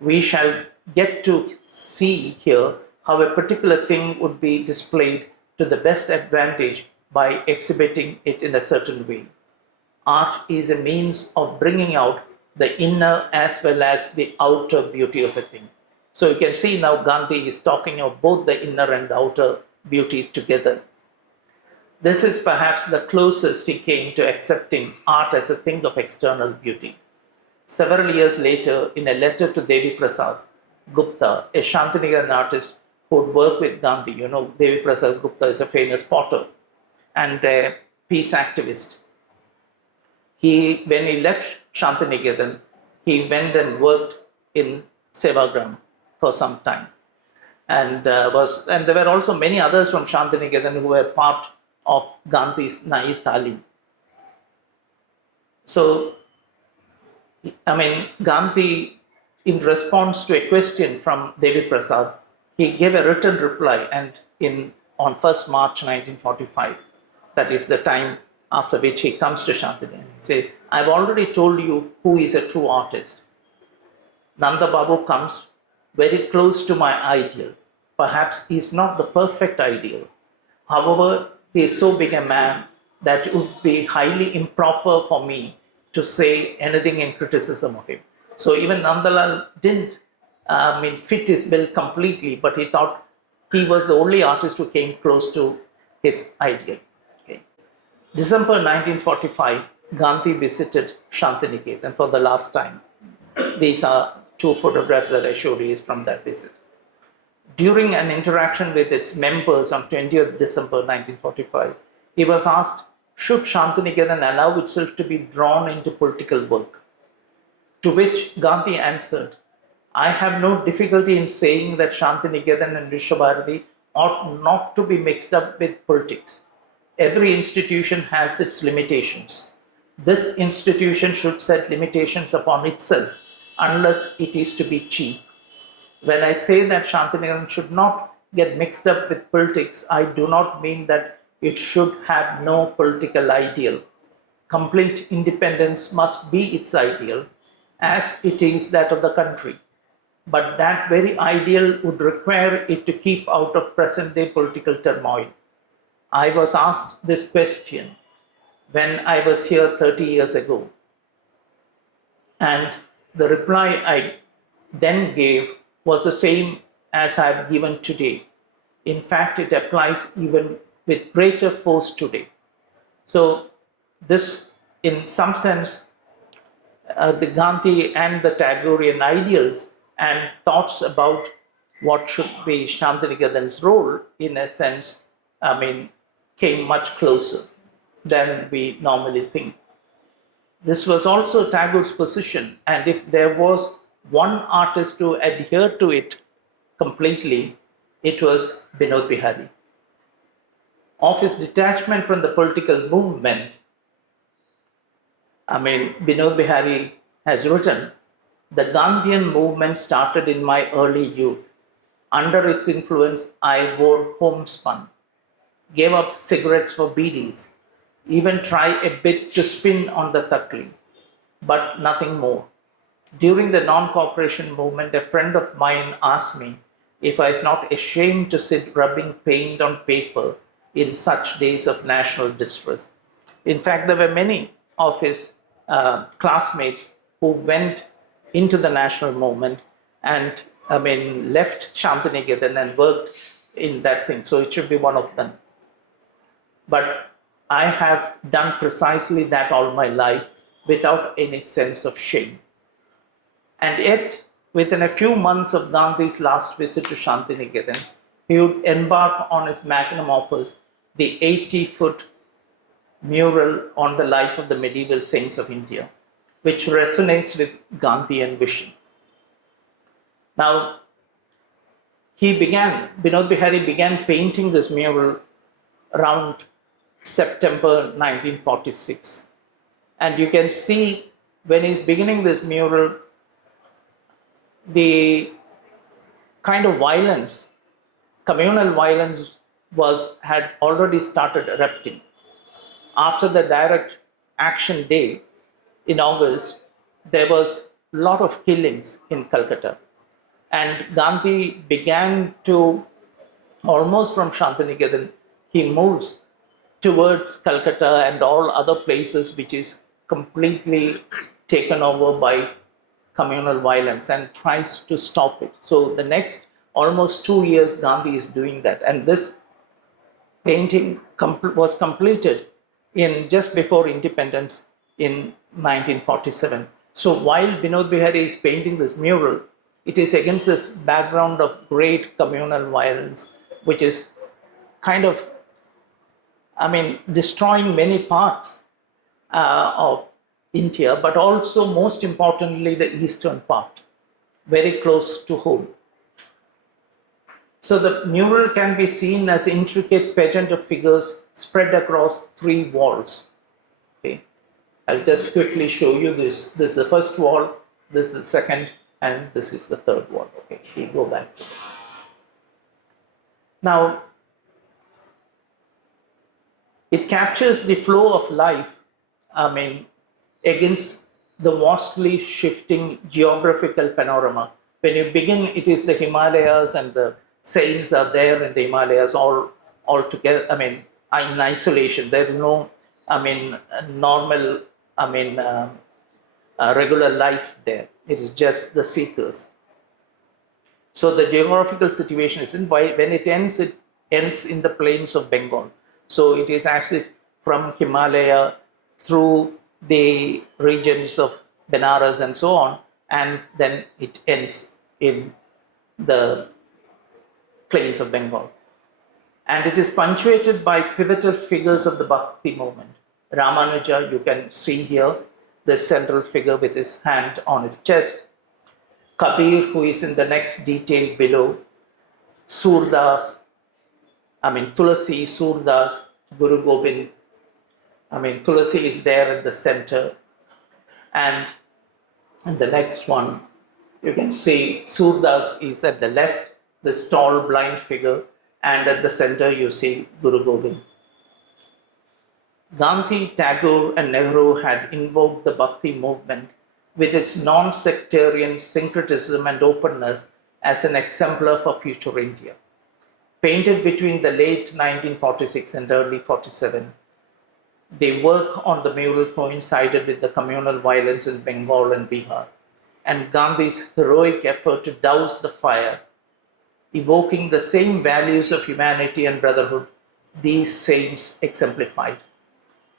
We shall get to see here how a particular thing would be displayed to the best advantage by exhibiting it in a certain way. Art is a means of bringing out the inner as well as the outer beauty of a thing." So you can see now Gandhi is talking of both the inner and the outer beauties together. This is perhaps the closest he came to accepting art as a thing of external beauty. Several years later, in a letter to Devi Prasad Gupta, a Shantiniketan artist who would work with Gandhi, Devi Prasad Gupta is a famous potter and a peace activist. When he left Shantiniketan, he went and worked in Sevagram for some time. And there were also many others from Shantiniketan who were part of Gandhi's Nai Talim. So, Gandhi, in response to a question from Devi Prasad, he gave a written reply on 1st March 1945. That is the time after which he comes to Shantiniketan. He says, "I've already told you who is a true artist. Nanda Babu comes very close to my ideal. Perhaps he's not the perfect ideal. However, he is so big a man that it would be highly improper for me to say anything in criticism of him." So even Nandalal didn't fit his bill completely, but he thought he was the only artist who came close to his ideal. Okay. December 1945, Gandhi visited Shantiniketan for the last time. These are two photographs that I showed you from that visit. During an interaction with its members on 20th December 1945, he was asked, should Shantiniketan allow itself to be drawn into political work? To which Gandhi answered, "I have no difficulty in saying that Shantiniketan and Vishwabharati ought not to be mixed up with politics. Every institution has its limitations. This institution should set limitations upon itself unless it is to be cheap. When I say that Shantiniketan should not get mixed up with politics, I do not mean that it should have no political ideal. Complete independence must be its ideal, as it is that of the country. But that very ideal would require it to keep out of present-day political turmoil. I was asked this question when I was here 30 years ago. And the reply I then gave was the same as I have given today. In fact, it applies even with greater force today." So this, in some sense, the Gandhi and the Tagorean ideals and thoughts about what should be Shantiniketan's role, in a sense, came much closer than we normally think. This was also Tagore's position, and if there was one artist to adhere to it completely, it was Binod Bihari. Of his detachment from the political movement, Binod Bihari has written, "The Gandhian movement started in my early youth. Under its influence, I wore homespun, gave up cigarettes for bidis, even tried a bit to spin on the takli, but nothing more. During the non-cooperation movement, a friend of mine asked me if I was not ashamed to sit rubbing paint on paper in such days of national distress. In fact, there were many of his classmates who went into the national movement and left Shantiniketan and worked in that thing. So it should be one of them. But I have done precisely that all my life without any sense of shame. And yet, within a few months of Gandhi's last visit to Shantiniketan, he would embark on his magnum opus, the 80-foot mural on the life of the medieval saints of India, which resonates with Gandhian vision. Now, Binod Bihari began painting this mural around September 1946. And you can see when he's beginning this mural, the kind of violence, communal violence had already started erupting. After the direct action day in August, there was a lot of killings in Calcutta. And Gandhi began to, almost from Shantiniketan, he moves towards Calcutta and all other places which is completely taken over by communal violence and tries to stop it. So the next almost 2 years, Gandhi is doing that. And this painting was completed in just before independence in 1947. So while Binod Bihari is painting this mural, it is against this background of great communal violence, which is kind of, destroying many parts of India, but also most importantly, the eastern part, very close to home. So the mural can be seen as an intricate pageant of figures spread across 3 walls. Okay, I'll just quickly show you this. This is the first wall, this is the second, and this is the third wall. Okay, we go back. Now, it captures the flow of life, against the vastly shifting geographical panorama. When you begin, it is the Himalayas and the saints are there in the Himalayas all together, in isolation. There is no, normal, regular life there. It is just the seekers. So the geographical situation is when it ends in the plains of Bengal. So it is as if from Himalaya through the regions of Benares and so on, and then it ends in the plains of Bengal. And it is punctuated by pivotal figures of the Bhakti movement. Ramanuja, you can see here, the central figure with his hand on his chest. Kabir, who is in the next detail below. Surdas, Tulasi, Surdas, Guru Gobind. Tulasi is there at the center. And the next one, you can see Surdas is at the left, this tall blind figure, and at the center you see Guru Gobind. Gandhi, Tagore, and Nehru had invoked the Bhakti movement with its non-sectarian syncretism and openness as an exemplar for future India. Painted between the late 1946 and early 47, the work on the mural coincided with the communal violence in Bengal and Bihar, and Gandhi's heroic effort to douse the fire, evoking the same values of humanity and brotherhood these saints exemplified.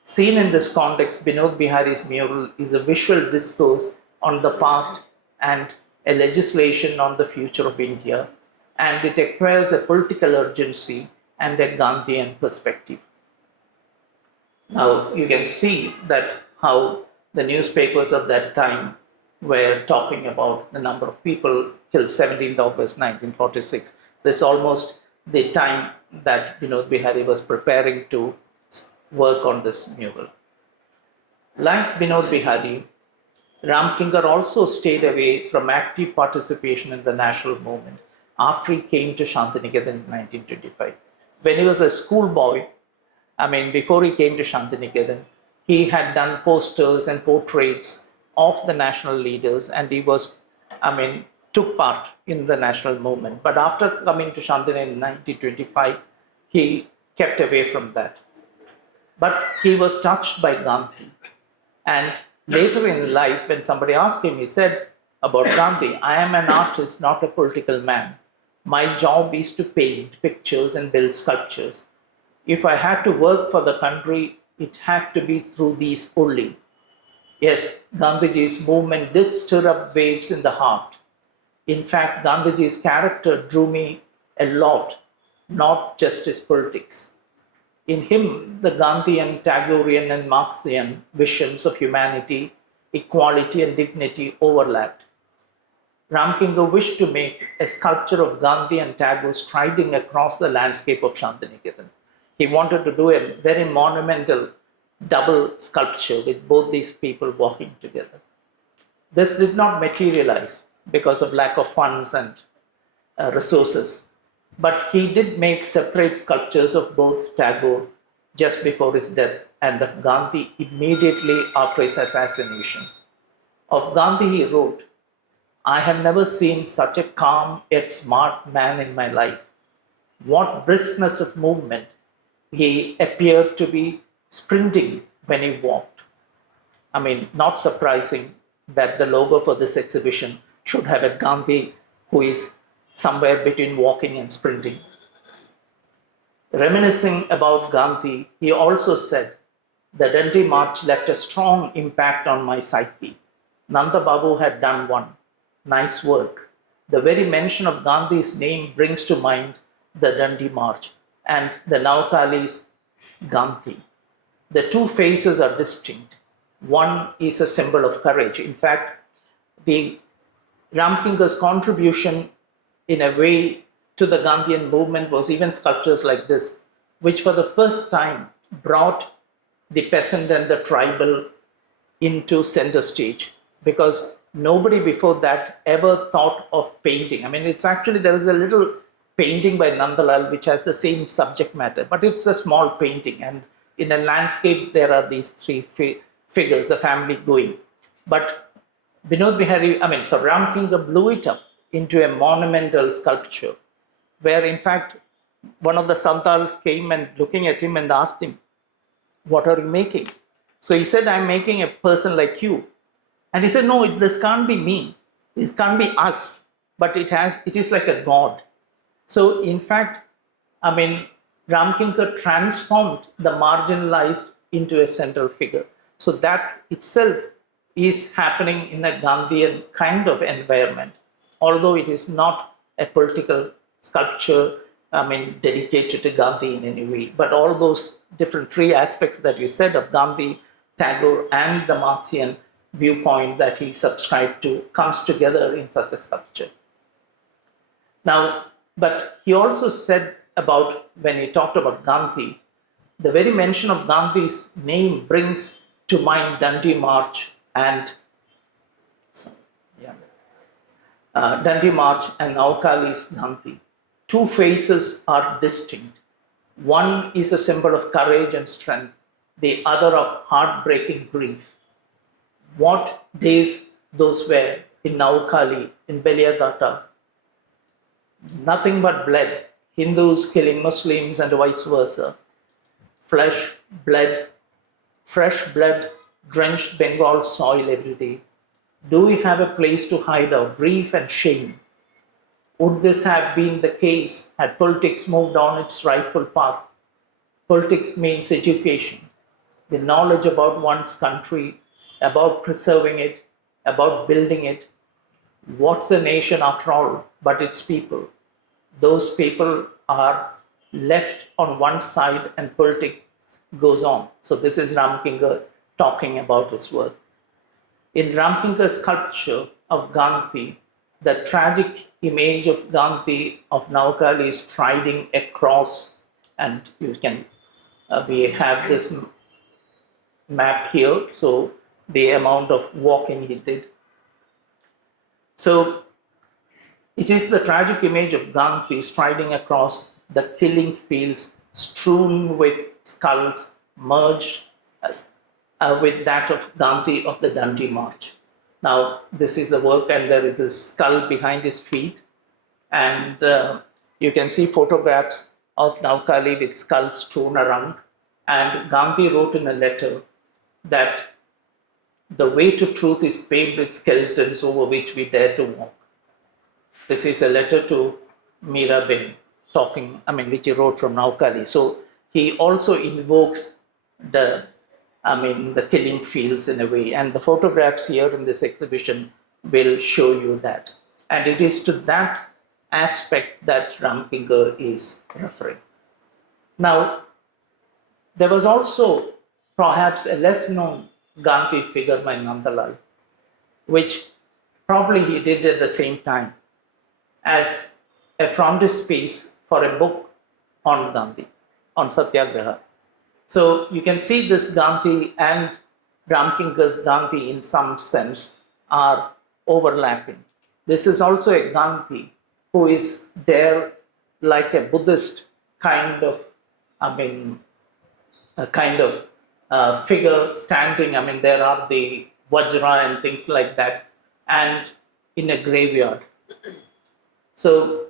Seen in this context, Binod Bihari's mural is a visual discourse on the past and a legislation on the future of India, and it acquires a political urgency and a Gandhian perspective. Now, you can see that how the newspapers of that time were talking about the number of people till 17th August 1946. This is almost the time that Binod Bihari was preparing to work on this mural. Like Binod Bihari, Ram Kinkar also stayed away from active participation in the national movement after he came to Shantiniketan in 1925. When he was a schoolboy, before he came to Shantiniketan, he had done posters and portraits of the national leaders, and he was, took part in the national movement. But after coming to Shantinegar in 1925, he kept away from that. But he was touched by Gandhi. And later in life, when somebody asked him, he said about Gandhi, I am an artist, not a political man. My job is to paint pictures and build sculptures. If I had to work for the country, it had to be through these only. Yes, Gandhiji's movement did stir up waves in the heart. In fact, Gandhiji's character drew me a lot, not just his politics. In him, the Gandhian, Tagorean, and Marxian visions of humanity, equality, and dignity overlapped. Ramkinga wished to make a sculpture of Gandhi and Tagore striding across the landscape of Shantiniketan. He wanted to do a very monumental double sculpture with both these people walking together. This did not materialize because of lack of funds and resources. But he did make separate sculptures of both Tagore just before his death and of Gandhi immediately after his assassination. Of Gandhi he wrote, I have never seen such a calm yet smart man in my life. What briskness of movement! He appeared to be sprinting when he walked. Not surprising that the logo for this exhibition should have a Gandhi who is somewhere between walking and sprinting. Reminiscing about Gandhi, he also said, the Dandi March left a strong impact on my psyche. Nanda Babu had done one. Nice work. The very mention of Gandhi's name brings to mind the Dandi March and the Naukali's Gandhi. The two faces are distinct. One is a symbol of courage. In fact, the Ramkinga's contribution in a way to the Gandhian movement was even sculptures like this, which for the first time brought the peasant and the tribal into center stage, because nobody before that ever thought of painting. It's actually, there is a little painting by Nandalal which has the same subject matter, but it's a small painting, and in a landscape there are these three figures, the family going. But Binod Bihari, Ramkinga blew it up into a monumental sculpture, where in fact one of the Santals came and looking at him and asked him, what are you making? So he said, I'm making a person like you. And he said, no, this can't be me. This can't be us, but it is like a god. So in fact, Ramkinga transformed the marginalized into a central figure. So that itself is happening in a Gandhian kind of environment, although it is not a political sculpture, dedicated to Gandhi in any way. But all those different three aspects that you said of Gandhi, Tagore, and the Marxian viewpoint that he subscribed to comes together in such a sculpture. Now, but he also said about, when he talked about Gandhi, the very mention of Gandhi's name brings to mind Dandi March and Naukali's Gandhi. Two faces are distinct. One is a symbol of courage and strength, the other of heartbreaking grief. What days those were in Naukali, in Beliagata. Nothing but blood, Hindus killing Muslims and vice versa. Flesh, blood, fresh blood drenched Bengal soil every day. Do we have a place to hide our grief and shame? Would this have been the case had politics moved on its rightful path? Politics means education, the knowledge about one's country, about preserving it, about building it. What's a nation after all but its people? Those people are left on one side and politics goes on. So this is Ramkinga talking about his work. In Ramkinga's sculpture of Gandhi, the tragic image of Gandhi of Naukali is striding across, and you can, we have this map here, so the amount of walking he did. So it is the tragic image of Gandhi striding across the killing fields strewn with skulls merged with that of Gandhi of the Dandi March. Now, this is the work, and there is a skull behind his feet. And you can see photographs of Naukali with skulls strewn around. And Gandhi wrote in a letter that the way to truth is paved with skeletons over which we dare to walk. This is a letter to Mirabai, which he wrote from Naukali. So he also invokes the killing fields in a way. And the photographs here in this exhibition will show you that. And it is to that aspect that Ramkinger is referring. Now, there was also perhaps a less known Gandhi figure by Nandalal, which probably he did at the same time as a frontispiece for a book on Gandhi, on Satyagraha. So you can see this Gandhi and Ramkinger's Gandhi in some sense are overlapping. This is also a Gandhi who is there like a Buddhist kind of, figure standing. There are the Vajra and things like that, and in a graveyard. So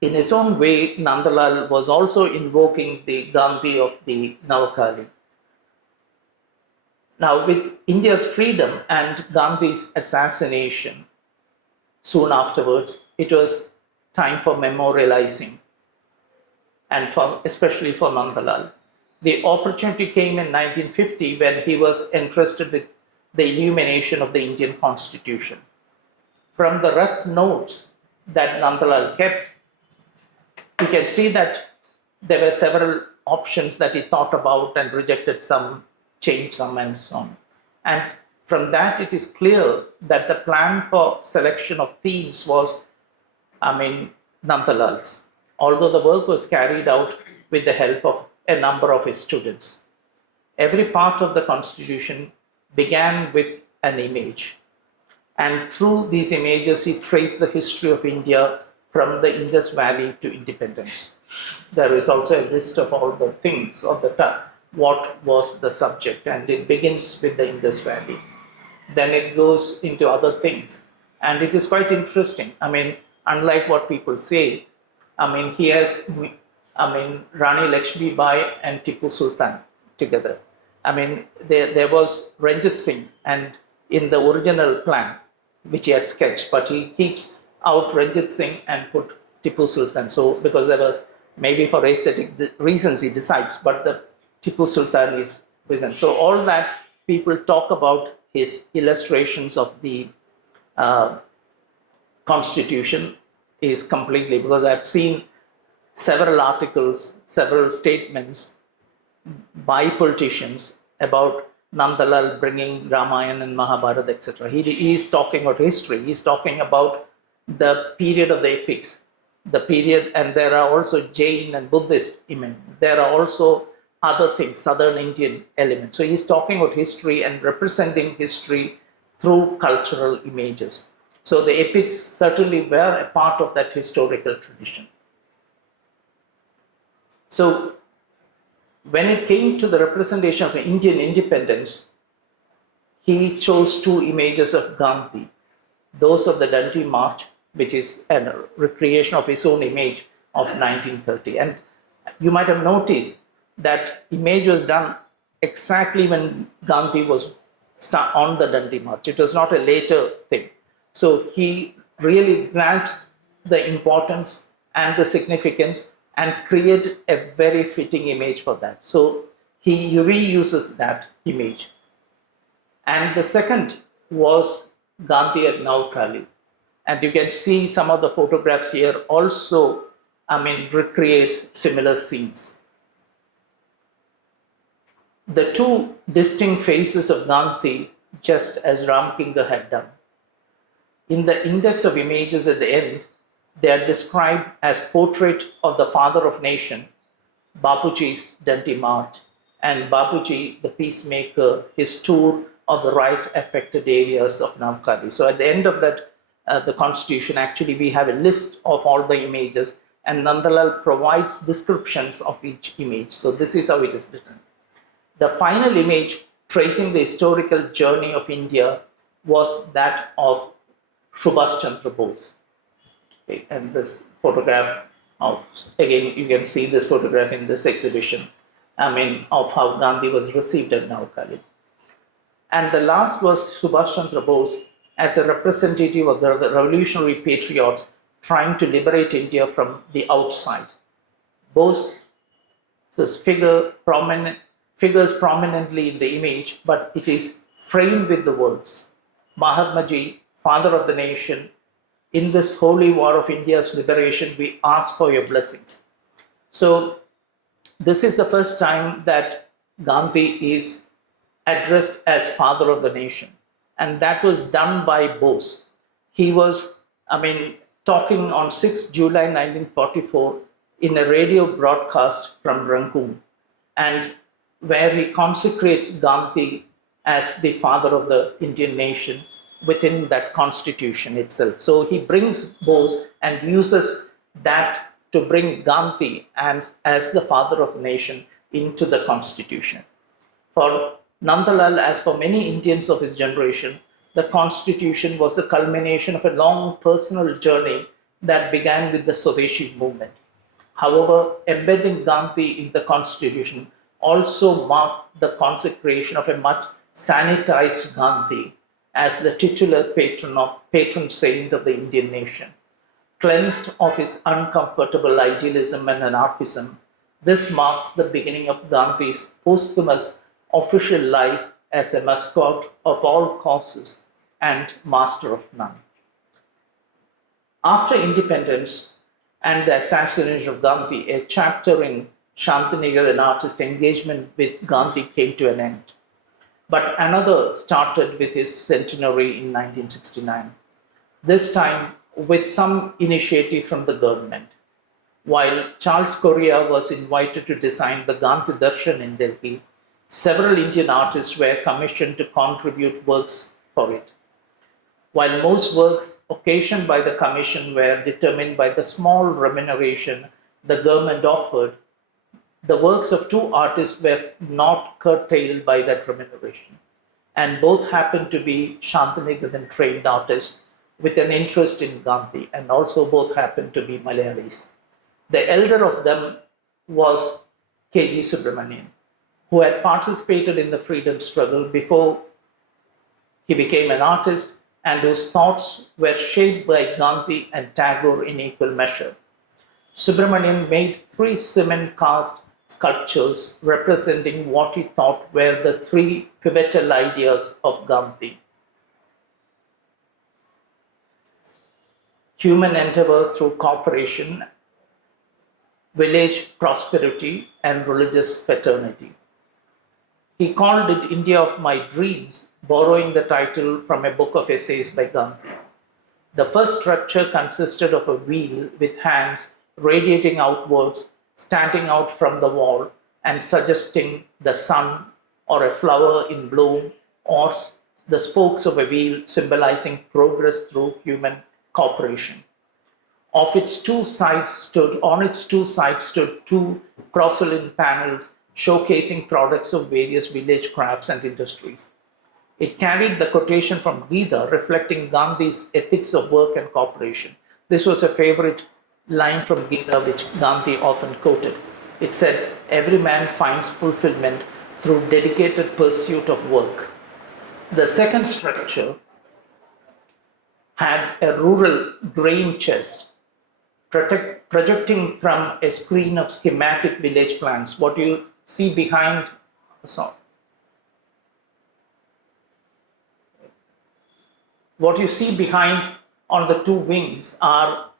in his own way, Nandalal was also invoking the Gandhi of the Navakali. Now, with India's freedom and Gandhi's assassination soon afterwards, it was time for memorializing, and especially for Nandalal. The opportunity came in 1950 when he was entrusted with the illumination of the Indian Constitution. From the rough notes that Nandalal kept, you can see that there were several options that he thought about and rejected some, changed some, and so on. And from that, it is clear that the plan for selection of themes was, Nandalal's, although the work was carried out with the help of a number of his students. Every part of the Constitution began with an image. And through these images, he traced the history of India from the Indus Valley to independence. There is also a list of all the things of the time, what was the subject, and it begins with the Indus Valley. Then it goes into other things. And it is quite interesting. Unlike what people say, he has, Rani Lakshmi Bai and Tipu Sultan together. There was Ranjit Singh, and in the original plan, which he had sketched, but he keeps out Ranjit Singh and put Tipu Sultan. So, because there was, maybe for aesthetic reasons he decides, but the Tipu Sultan is present. So all that people talk about his illustrations of the Constitution is completely, because I've seen several articles, several statements by politicians about Nandalal bringing Ramayana and Mahabharata, etc. He is talking about history. He's talking about the period of the epics, the period, and there are also Jain and Buddhist images. There are also other things, Southern Indian elements. So he's talking about history and representing history through cultural images. So the epics certainly were a part of that historical tradition. So when it came to the representation of Indian independence, he chose two images of Gandhi, those of the Dandi March, which is a recreation of his own image of 1930. And you might have noticed that image was done exactly when Gandhi was on the Dandi March. It was not a later thing. So he really grasped the importance and the significance and created a very fitting image for that. So he reuses that image. And the second was Gandhi at Naukali. And you can see some of the photographs here also, recreate similar scenes. The two distinct faces of Gandhi, just as Ramkinger had done. In the index of images at the end, they are described as portrait of the father of nation, Bapuji's Dandi March, and Bapuji, the peacemaker, his tour of the right affected areas of Navkali. So at the end of that, the Constitution, actually we have a list of all the images, and Nandalal provides descriptions of each image. So this is how it is written. The final image, tracing the historical journey of India, was that of Subhash Chandra Bose. Okay, and this photograph of, again, you can see this photograph in this exhibition, of how Gandhi was received at Navkali. And the last was Subhash Chandra Bose as a representative of the revolutionary patriots trying to liberate India from the outside. Bose's figures prominently in the image, but it is framed with the words, Mahatma Ji, Father of the Nation, in this holy war of India's liberation, we ask for your blessings. So this is the first time that Gandhi is addressed as Father of the Nation. And that was done by Bose. He was, talking on 6 July 1944 in a radio broadcast from Rangoon, and where he consecrates Gandhi as the father of the Indian nation within that constitution itself. So he brings Bose and uses that to bring Gandhi and as the father of the nation into the constitution. For Nandalal, as for many Indians of his generation, the constitution was the culmination of a long personal journey that began with the Swadeshi movement. However, embedding Gandhi in the constitution also marked the consecration of a much sanitized Gandhi as the titular patron saint of the Indian nation. Cleansed of his uncomfortable idealism and anarchism, this marks the beginning of Gandhi's posthumous official life as a mascot of all causes and master of none. After independence and the assassination of Gandhi, a chapter in Shantiniketan artist engagement with Gandhi came to an end. But another started with his centenary in 1969, this time with some initiative from the government. While Charles Correa was invited to design the Gandhi Darshan in Delhi, several Indian artists were commissioned to contribute works for it. While most works occasioned by the commission were determined by the small remuneration the government offered, the works of two artists were not curtailed by that remuneration, and both happened to be Shantiniketan trained artists with an interest in Gandhi, and also both happened to be Malayalis. The elder of them was K.G. Subramanian, who had participated in the freedom struggle before he became an artist, and whose thoughts were shaped by Gandhi and Tagore in equal measure. Subramanian made 3 cement cast sculptures representing what he thought were the 3 pivotal ideas of Gandhi: human endeavor through cooperation, village prosperity, and religious fraternity. He called it India of My Dreams, borrowing the title from a book of essays by Gandhi. The first structure consisted of a wheel with hands radiating outwards, standing out from the wall and suggesting the sun or a flower in bloom, or the spokes of a wheel symbolizing progress through human cooperation. On its two sides stood 2 porcelain panels showcasing products of various village crafts and industries. It carried the quotation from Gita reflecting Gandhi's ethics of work and cooperation. This was a favorite line from Gita which Gandhi often quoted. It said, "Every man finds fulfillment through dedicated pursuit of work." The second structure had a rural grain chest projecting from a screen of schematic village plans. What you see behind, what you see behind on the 2 wings are,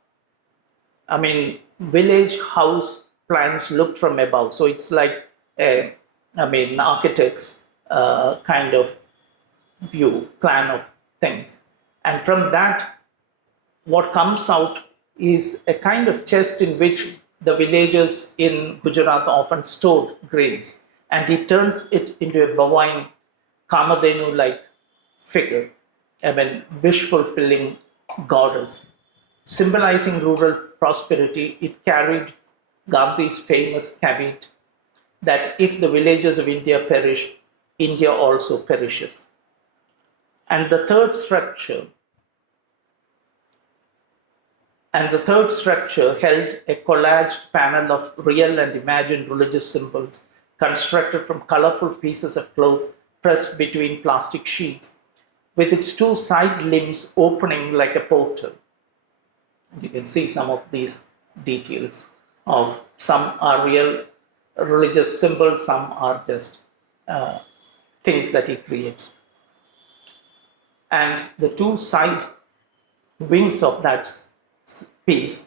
village house plans looked from above. So it's like architect's kind of view, plan of things. And from that, what comes out is a kind of chest in which the villagers in Gujarat often stored grains. And he turns it into a bovine Kamadhenu-like figure, wish-fulfilling goddess. Symbolizing rural prosperity, it carried Gandhi's famous caveat that if the villages of India perish, India also perishes. And the third structure held a collaged panel of real and imagined religious symbols constructed from colorful pieces of cloth pressed between plastic sheets, with its two side limbs opening like a portal. You can see some of these details of some are real religious symbols, some are just things that he creates. And the two side wings of that piece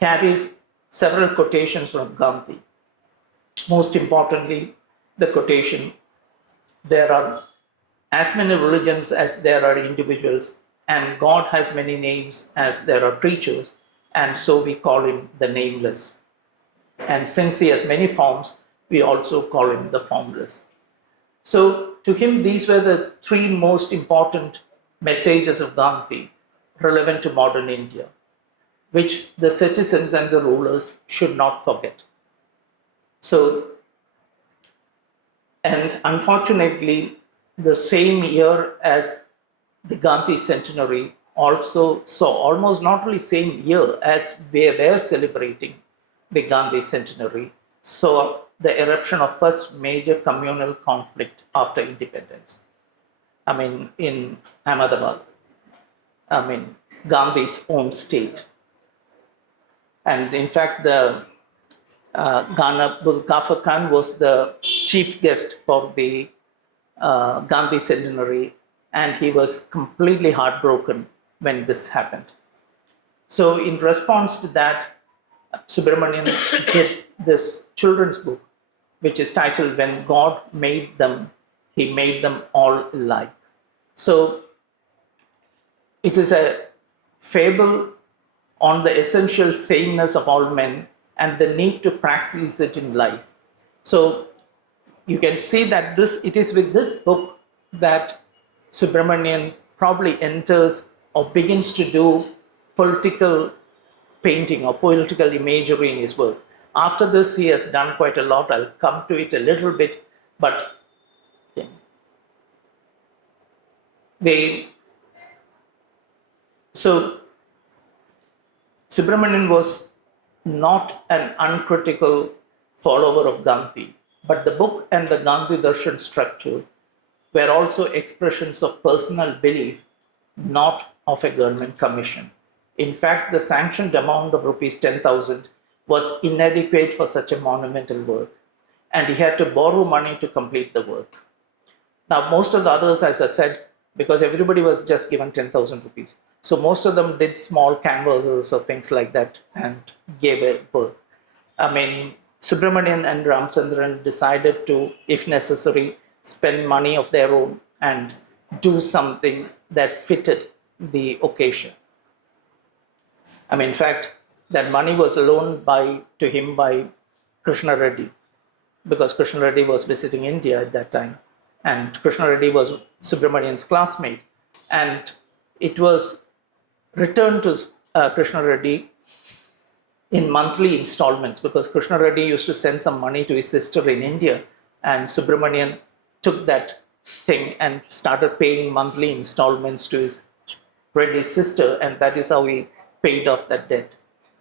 carries several quotations from Gandhi. Most importantly, the quotation, there are as many religions as there are individuals, and God has many names as there are creatures, and so we call him the nameless. And since he has many forms, we also call him the formless. So to him, these were the three most important messages of Gandhi relevant to modern India, which the citizens and the rulers should not forget. So, and unfortunately, the same year as the Gandhi centenary also saw, almost not only same year as we were celebrating the Gandhi centenary, saw the eruption of first major communal conflict after independence. In Ahmedabad, Gandhi's own state. And in fact, the Ghaffar Khan was the chief guest for the Gandhi centenary, and he was completely heartbroken when this happened. So in response to that, Subramanian did this children's book, which is titled When God Made Them, He Made Them All Alike. So it is a fable on the essential sameness of all men and the need to practice it in life. So you can see that it is with this book that Subramanian probably enters or begins to do political painting or political imagery in his work. After this, he has done quite a lot. I'll come to it a little bit, but so Subramanian was not an uncritical follower of Gandhi, but the book and the Gandhi Darshan structures were also expressions of personal belief, not of a government commission. In fact, the sanctioned amount of rupees 10,000 was inadequate for such a monumental work, and he had to borrow money to complete the work. Now, most of the others, as I said, because everybody was just given 10,000 rupees. So most of them did small canvases or things like that and gave it work. Subramanian and Ramchandran decided to, if necessary, spend money of their own and do something that fitted the occasion. In fact, that money was loaned to him by Krishna Reddy, because Krishna Reddy was visiting India at that time, and Krishna Reddy was Subramanian's classmate, and it was returned to Krishna Reddy in monthly installments, because Krishna Reddy used to send some money to his sister in India, and Subramanian took that thing and started paying monthly installments to his Reddy's sister, and that is how he paid off that debt.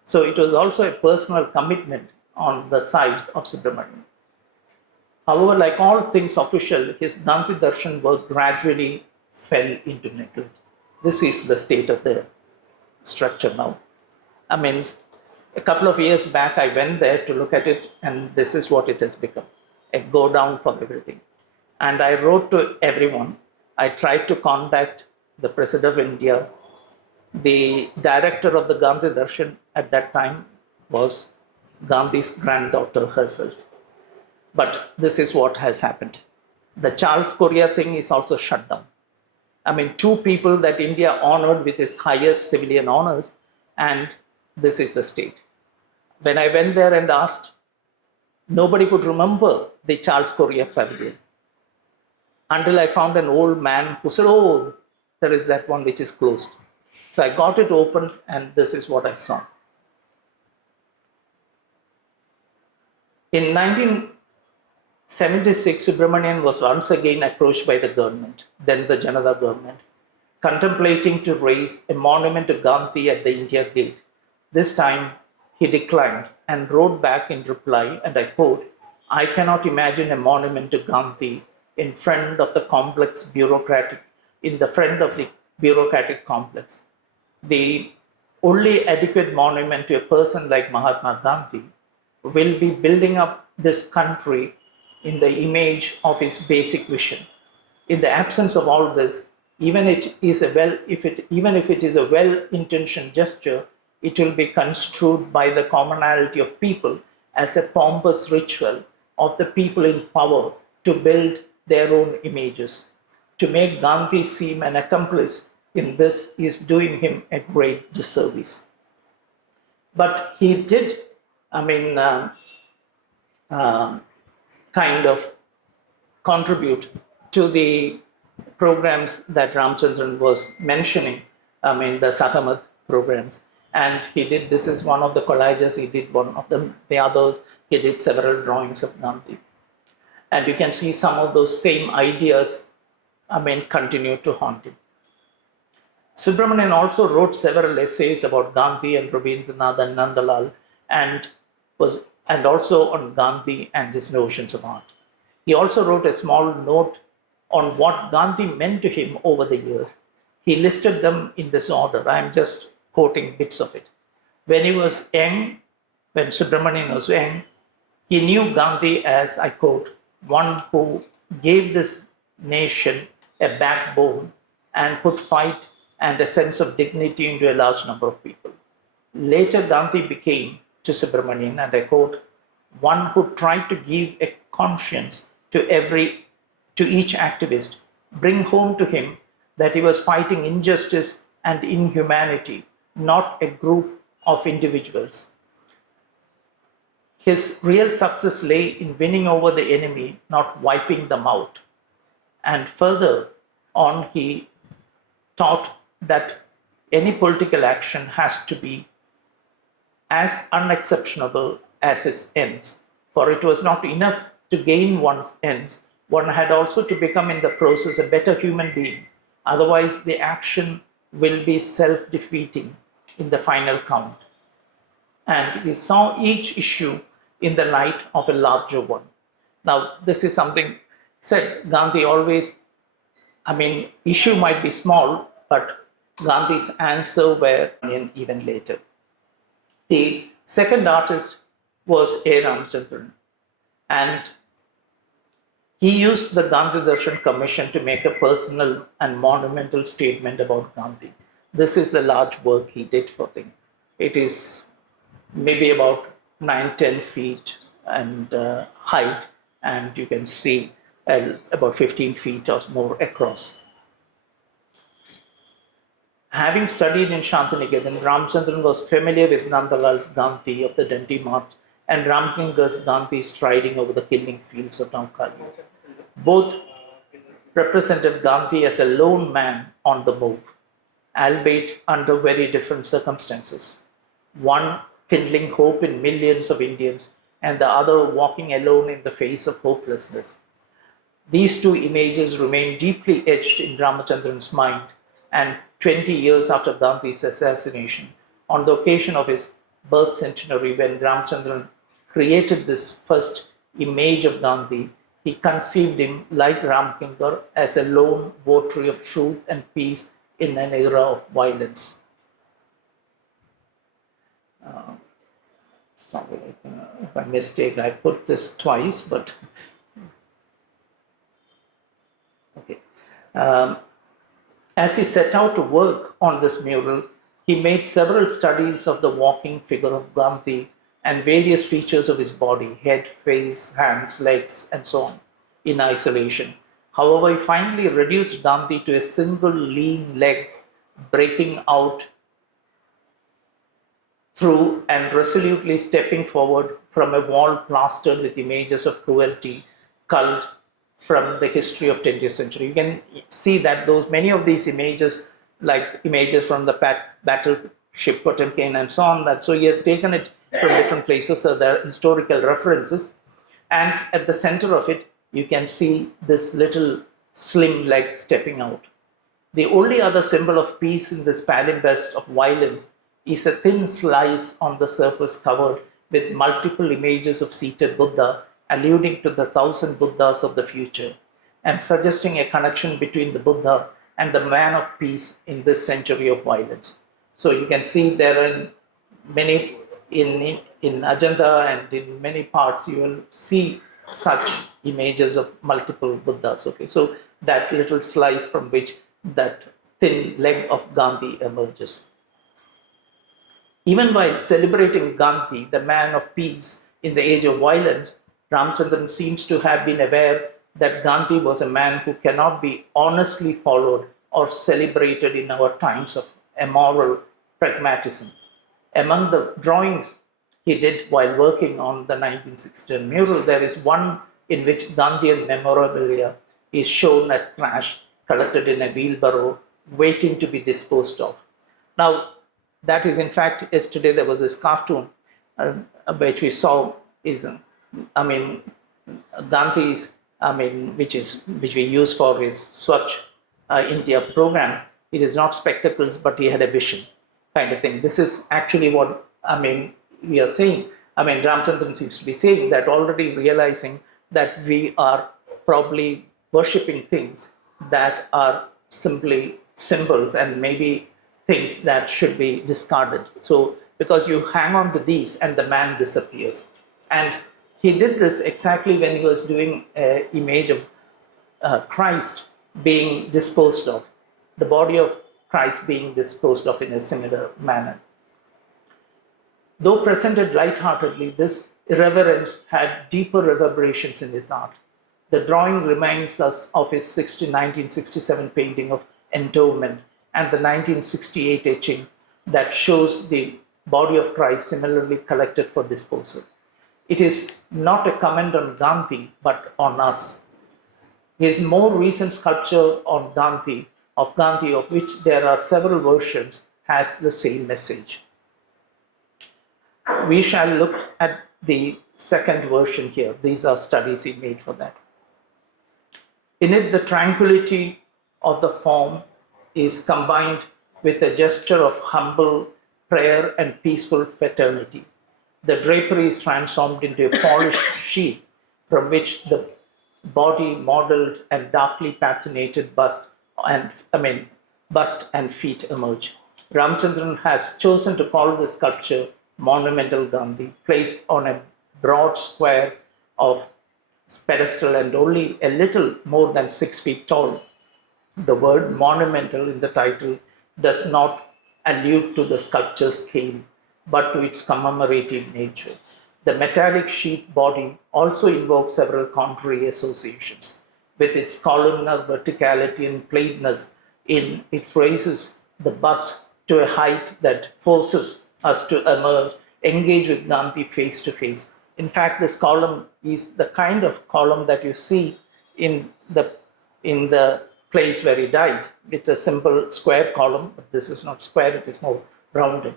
So it was also a personal commitment on the side of Subramanian. However, like all things official, his Gandhi Darshan work gradually fell into neglect. This is the state of the structure now. A couple of years back, I went there to look at it, and this is what it has become, a go down for everything. And I wrote to everyone. I tried to contact the President of India. The director of the Gandhi Darshan at that time was Gandhi's granddaughter herself. But this is what has happened. The Charles Correa thing is also shut down. Two people that India honored with its highest civilian honors, and this is the state. When I went there and asked, nobody could remember the Charles Correa Pavilion, until I found an old man who said, oh, there is that one which is closed. So I got it opened, and this is what I saw. In 76, Subramanian was once again approached by the government, then the Janata government, contemplating to raise a monument to Gandhi at the India Gate. This time he declined and wrote back in reply, and I quote, "I cannot imagine a monument to Gandhi in front of the bureaucratic complex. The only adequate monument to a person like Mahatma Gandhi will be building up this country in the image of his basic vision. In the absence of all this, even if it is a well-intentioned gesture, it will be construed by the commonality of people as a pompous ritual of the people in power to build their own images. To make Gandhi seem an accomplice in this is doing him a great disservice." But he did, kind of contribute to the programs that Ramchandran was mentioning, the Sahamat programs. And this is one of the collages, he did one of them, the others, he did several drawings of Gandhi. And you can see some of those same ideas, continue to haunt him. Subramanian also wrote several essays about Gandhi and Rabindranath and Nandalal, and also on Gandhi and his notions of art. He also wrote a small note on what Gandhi meant to him over the years. He listed them in this order. I am just quoting bits of it. When Subramanian was young, he knew Gandhi as, I quote, "one who gave this nation a backbone and put fight and a sense of dignity into a large number of people." Later, Gandhi became, to Subramanian, and I quote, "one who tried to give a conscience to each activist, bring home to him that he was fighting injustice and inhumanity, not a group of individuals. His real success lay in winning over the enemy, not wiping them out." And further on, he taught that any political action has to be as unexceptionable as its ends, for it was not enough to gain one's ends, one had also to become in the process a better human being. Otherwise, the action will be self-defeating in the final count. And we saw each issue in the light of a larger one. Now, this is something said Gandhi always, issue might be small, but Gandhi's answer were even later. The second artist was A. Ramchandran, and he used the Gandhi Darshan Commission to make a personal and monumental statement about Gandhi. This is the large work he did for them. It is maybe about 9-10 feet and height, and you can see about 15 feet or more across. Having studied in Shantiniketan, Ramchandran was familiar with Nandalal's Gandhi of the Dandi March and Ramkingar's Gandhi striding over the killing fields of Navkali. Both represented Gandhi as a lone man on the move, albeit under very different circumstances. One kindling hope in millions of Indians, and the other walking alone in the face of hopelessness. These two images remain deeply etched in Ramachandran's mind, and 20 years after Gandhi's assassination, on the occasion of his birth centenary, when Ramchandran created this first image of Gandhi, he conceived him, like Ramkingar, as a lone votary of truth and peace in an era of violence. Sorry, I think by mistake I put this twice, but okay. As he set out to work on this mural, he made several studies of the walking figure of Gandhi and various features of his body, head, face, hands, legs, and so on, in isolation. However, he finally reduced Gandhi to a single lean leg breaking out through and resolutely stepping forward from a wall plastered with images of cruelty culled from the history of 20th century. You can see that many of these images, like images from the battleship Potemkin and so on, so he has taken it from different places, so there are historical references. And at the center of it, you can see this little slim leg stepping out. The only other symbol of peace in this palimpsest of violence is a thin slice on the surface covered with multiple images of seated Buddha, alluding to the 1,000 Buddhas of the future and suggesting a connection between the Buddha and the man of peace in this century of violence. So you can see there are many in Ajanta and in many parts you will see such images of multiple Buddhas. Okay, so that little slice from which that thin leg of Gandhi emerges. Even while celebrating Gandhi, the man of peace in the age of violence, Ramchandran seems to have been aware that Gandhi was a man who cannot be honestly followed or celebrated in our times of immoral pragmatism. Among the drawings he did while working on the 1916 mural, there is one in which Gandhian memorabilia is shown as trash collected in a wheelbarrow, waiting to be disposed of. Now, that is, in fact, yesterday there was this cartoon which we saw is, Gandhi's, which we use for his Swachh India program. It is not spectacles, but he had a vision, kind of thing. This is actually what we are saying. Ramchandran seems to be saying that, already realizing that we are probably worshipping things that are simply symbols and maybe things that should be discarded. So, because you hang on to these and the man disappears. And he did this exactly when he was doing an image of Christ being disposed of, the body of Christ being disposed of in a similar manner. Though presented lightheartedly, this irreverence had deeper reverberations in his art. The drawing reminds us of his 1967 painting of Entombment and the 1968 etching that shows the body of Christ similarly collected for disposal. It is not a comment on Gandhi, but on us. His more recent sculpture on Gandhi, of which there are several versions, has the same message. We shall look at the second version here. These are studies he made for that. In it, the tranquility of the form is combined with a gesture of humble prayer and peaceful fraternity. The drapery is transformed into a polished sheath from which the body modeled and darkly patinated bust and feet emerge. Ramchandran has chosen to call the sculpture Monumental Gandhi, placed on a broad square of pedestal and only a little more than 6 feet tall. The word monumental in the title does not allude to the sculpture's scale, but to its commemorative nature. The metallic sheath body also invokes several contrary associations. With its columnar verticality and plainness, it raises the bust to a height that forces us to engage with Gandhi face to face. In fact, this column is the kind of column that you see in the place where he died. It's a simple square column, but this is not square, it is more rounded,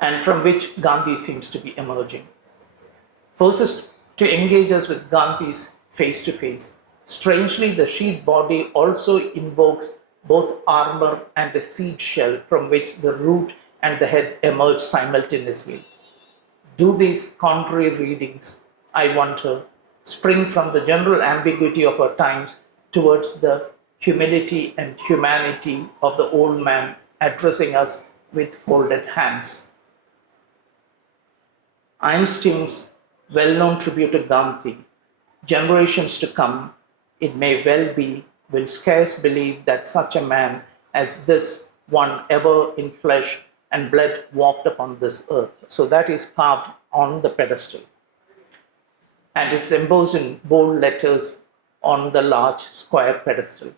and from which Gandhi seems to be emerging. Forces to engage us with Gandhi's face to face. Strangely, the sheath body also invokes both armor and a seed shell from which the root and the head emerge simultaneously. Do these contrary readings, I wonder, spring from the general ambiguity of our times towards the humility and humanity of the old man addressing us with folded hands? Einstein's well-known tribute to Gandhi, generations to come, it may well be, will scarce believe that such a man as this one ever in flesh and blood walked upon this earth. So that is carved on the pedestal. And it's embossed in bold letters on the large square pedestal.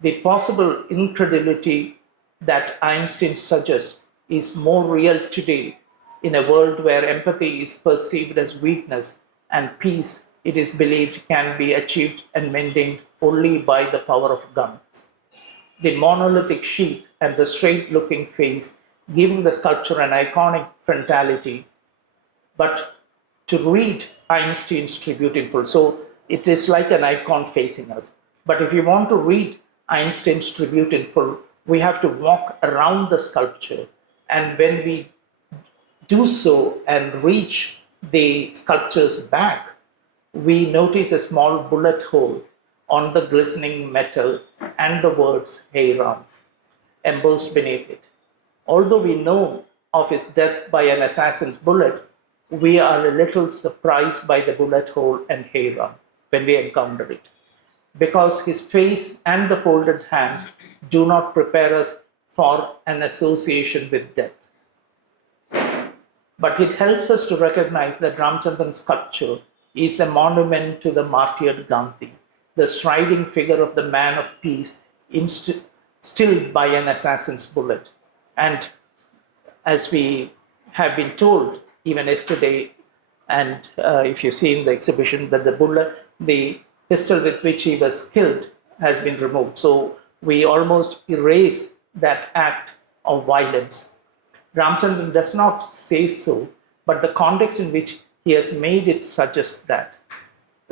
The possible incredulity that Einstein suggests is more real today in a world where empathy is perceived as weakness and peace, it is believed, can be achieved and maintained only by the power of guns. The monolithic sheath and the straight-looking face giving the sculpture an iconic frontality, but to read Einstein's tribute in full. So it is like an icon facing us. But if you want to read Einstein's tribute in full, we have to walk around the sculpture. And when we do so and reach the sculpture's back, we notice a small bullet hole on the glistening metal and the words "Hey Ram" embossed beneath it. Although we know of his death by an assassin's bullet, we are a little surprised by the bullet hole and "Hey Ram" when we encounter it, because his face and the folded hands do not prepare us for an association with death. But it helps us to recognize that Ramchandran's sculpture is a monument to the martyred Gandhi, the striding figure of the man of peace stilled by an assassin's bullet. And as we have been told even yesterday, and if you see in the exhibition, that the pistol with which he was killed has been removed. So we almost erase that act of violence. Ramchandran does not say so, but the context in which he has made it suggests that.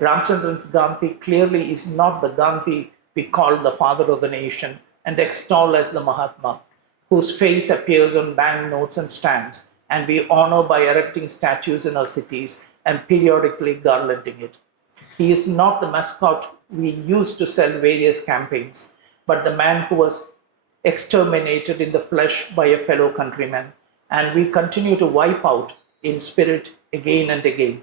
Ramchandran's Gandhi clearly is not the Gandhi we call the father of the nation and extol as the Mahatma, whose face appears on banknotes and stamps, and we honor by erecting statues in our cities and periodically garlanding it. He is not the mascot we use to sell various campaigns, but the man who was exterminated in the flesh by a fellow countryman, and we continue to wipe out in spirit again and again.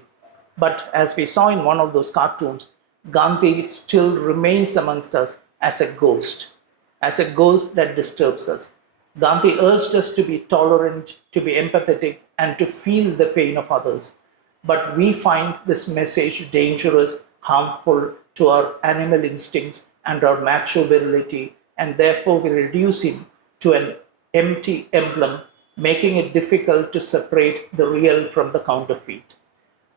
But as we saw in one of those cartoons, Gandhi still remains amongst us as a ghost that disturbs us. Gandhi urged us to be tolerant, to be empathetic, and to feel the pain of others. But we find this message dangerous, harmful to our animal instincts and our macho virility, and therefore we reduce him to an empty emblem, making it difficult to separate the real from the counterfeit.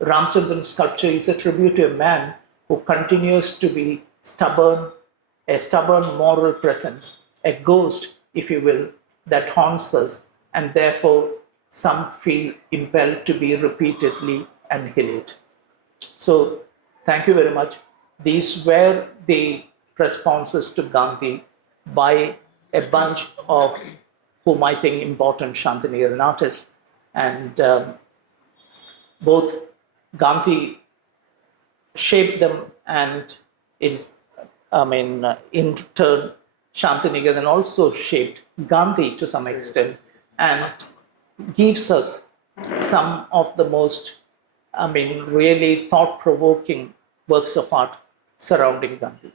Ramchandran's sculpture is a tribute to a man who continues to be stubborn, a stubborn moral presence, a ghost, if you will, that haunts us, and therefore some feel impelled to be repeatedly annihilate. So, thank you very much. These were the responses to Gandhi by a bunch of whom I think important Shantiniketan artists, and both Gandhi shaped them, and in turn, Shantiniketan also shaped Gandhi to some extent, and gives us some of the most, really thought-provoking works of art surrounding Gandhi.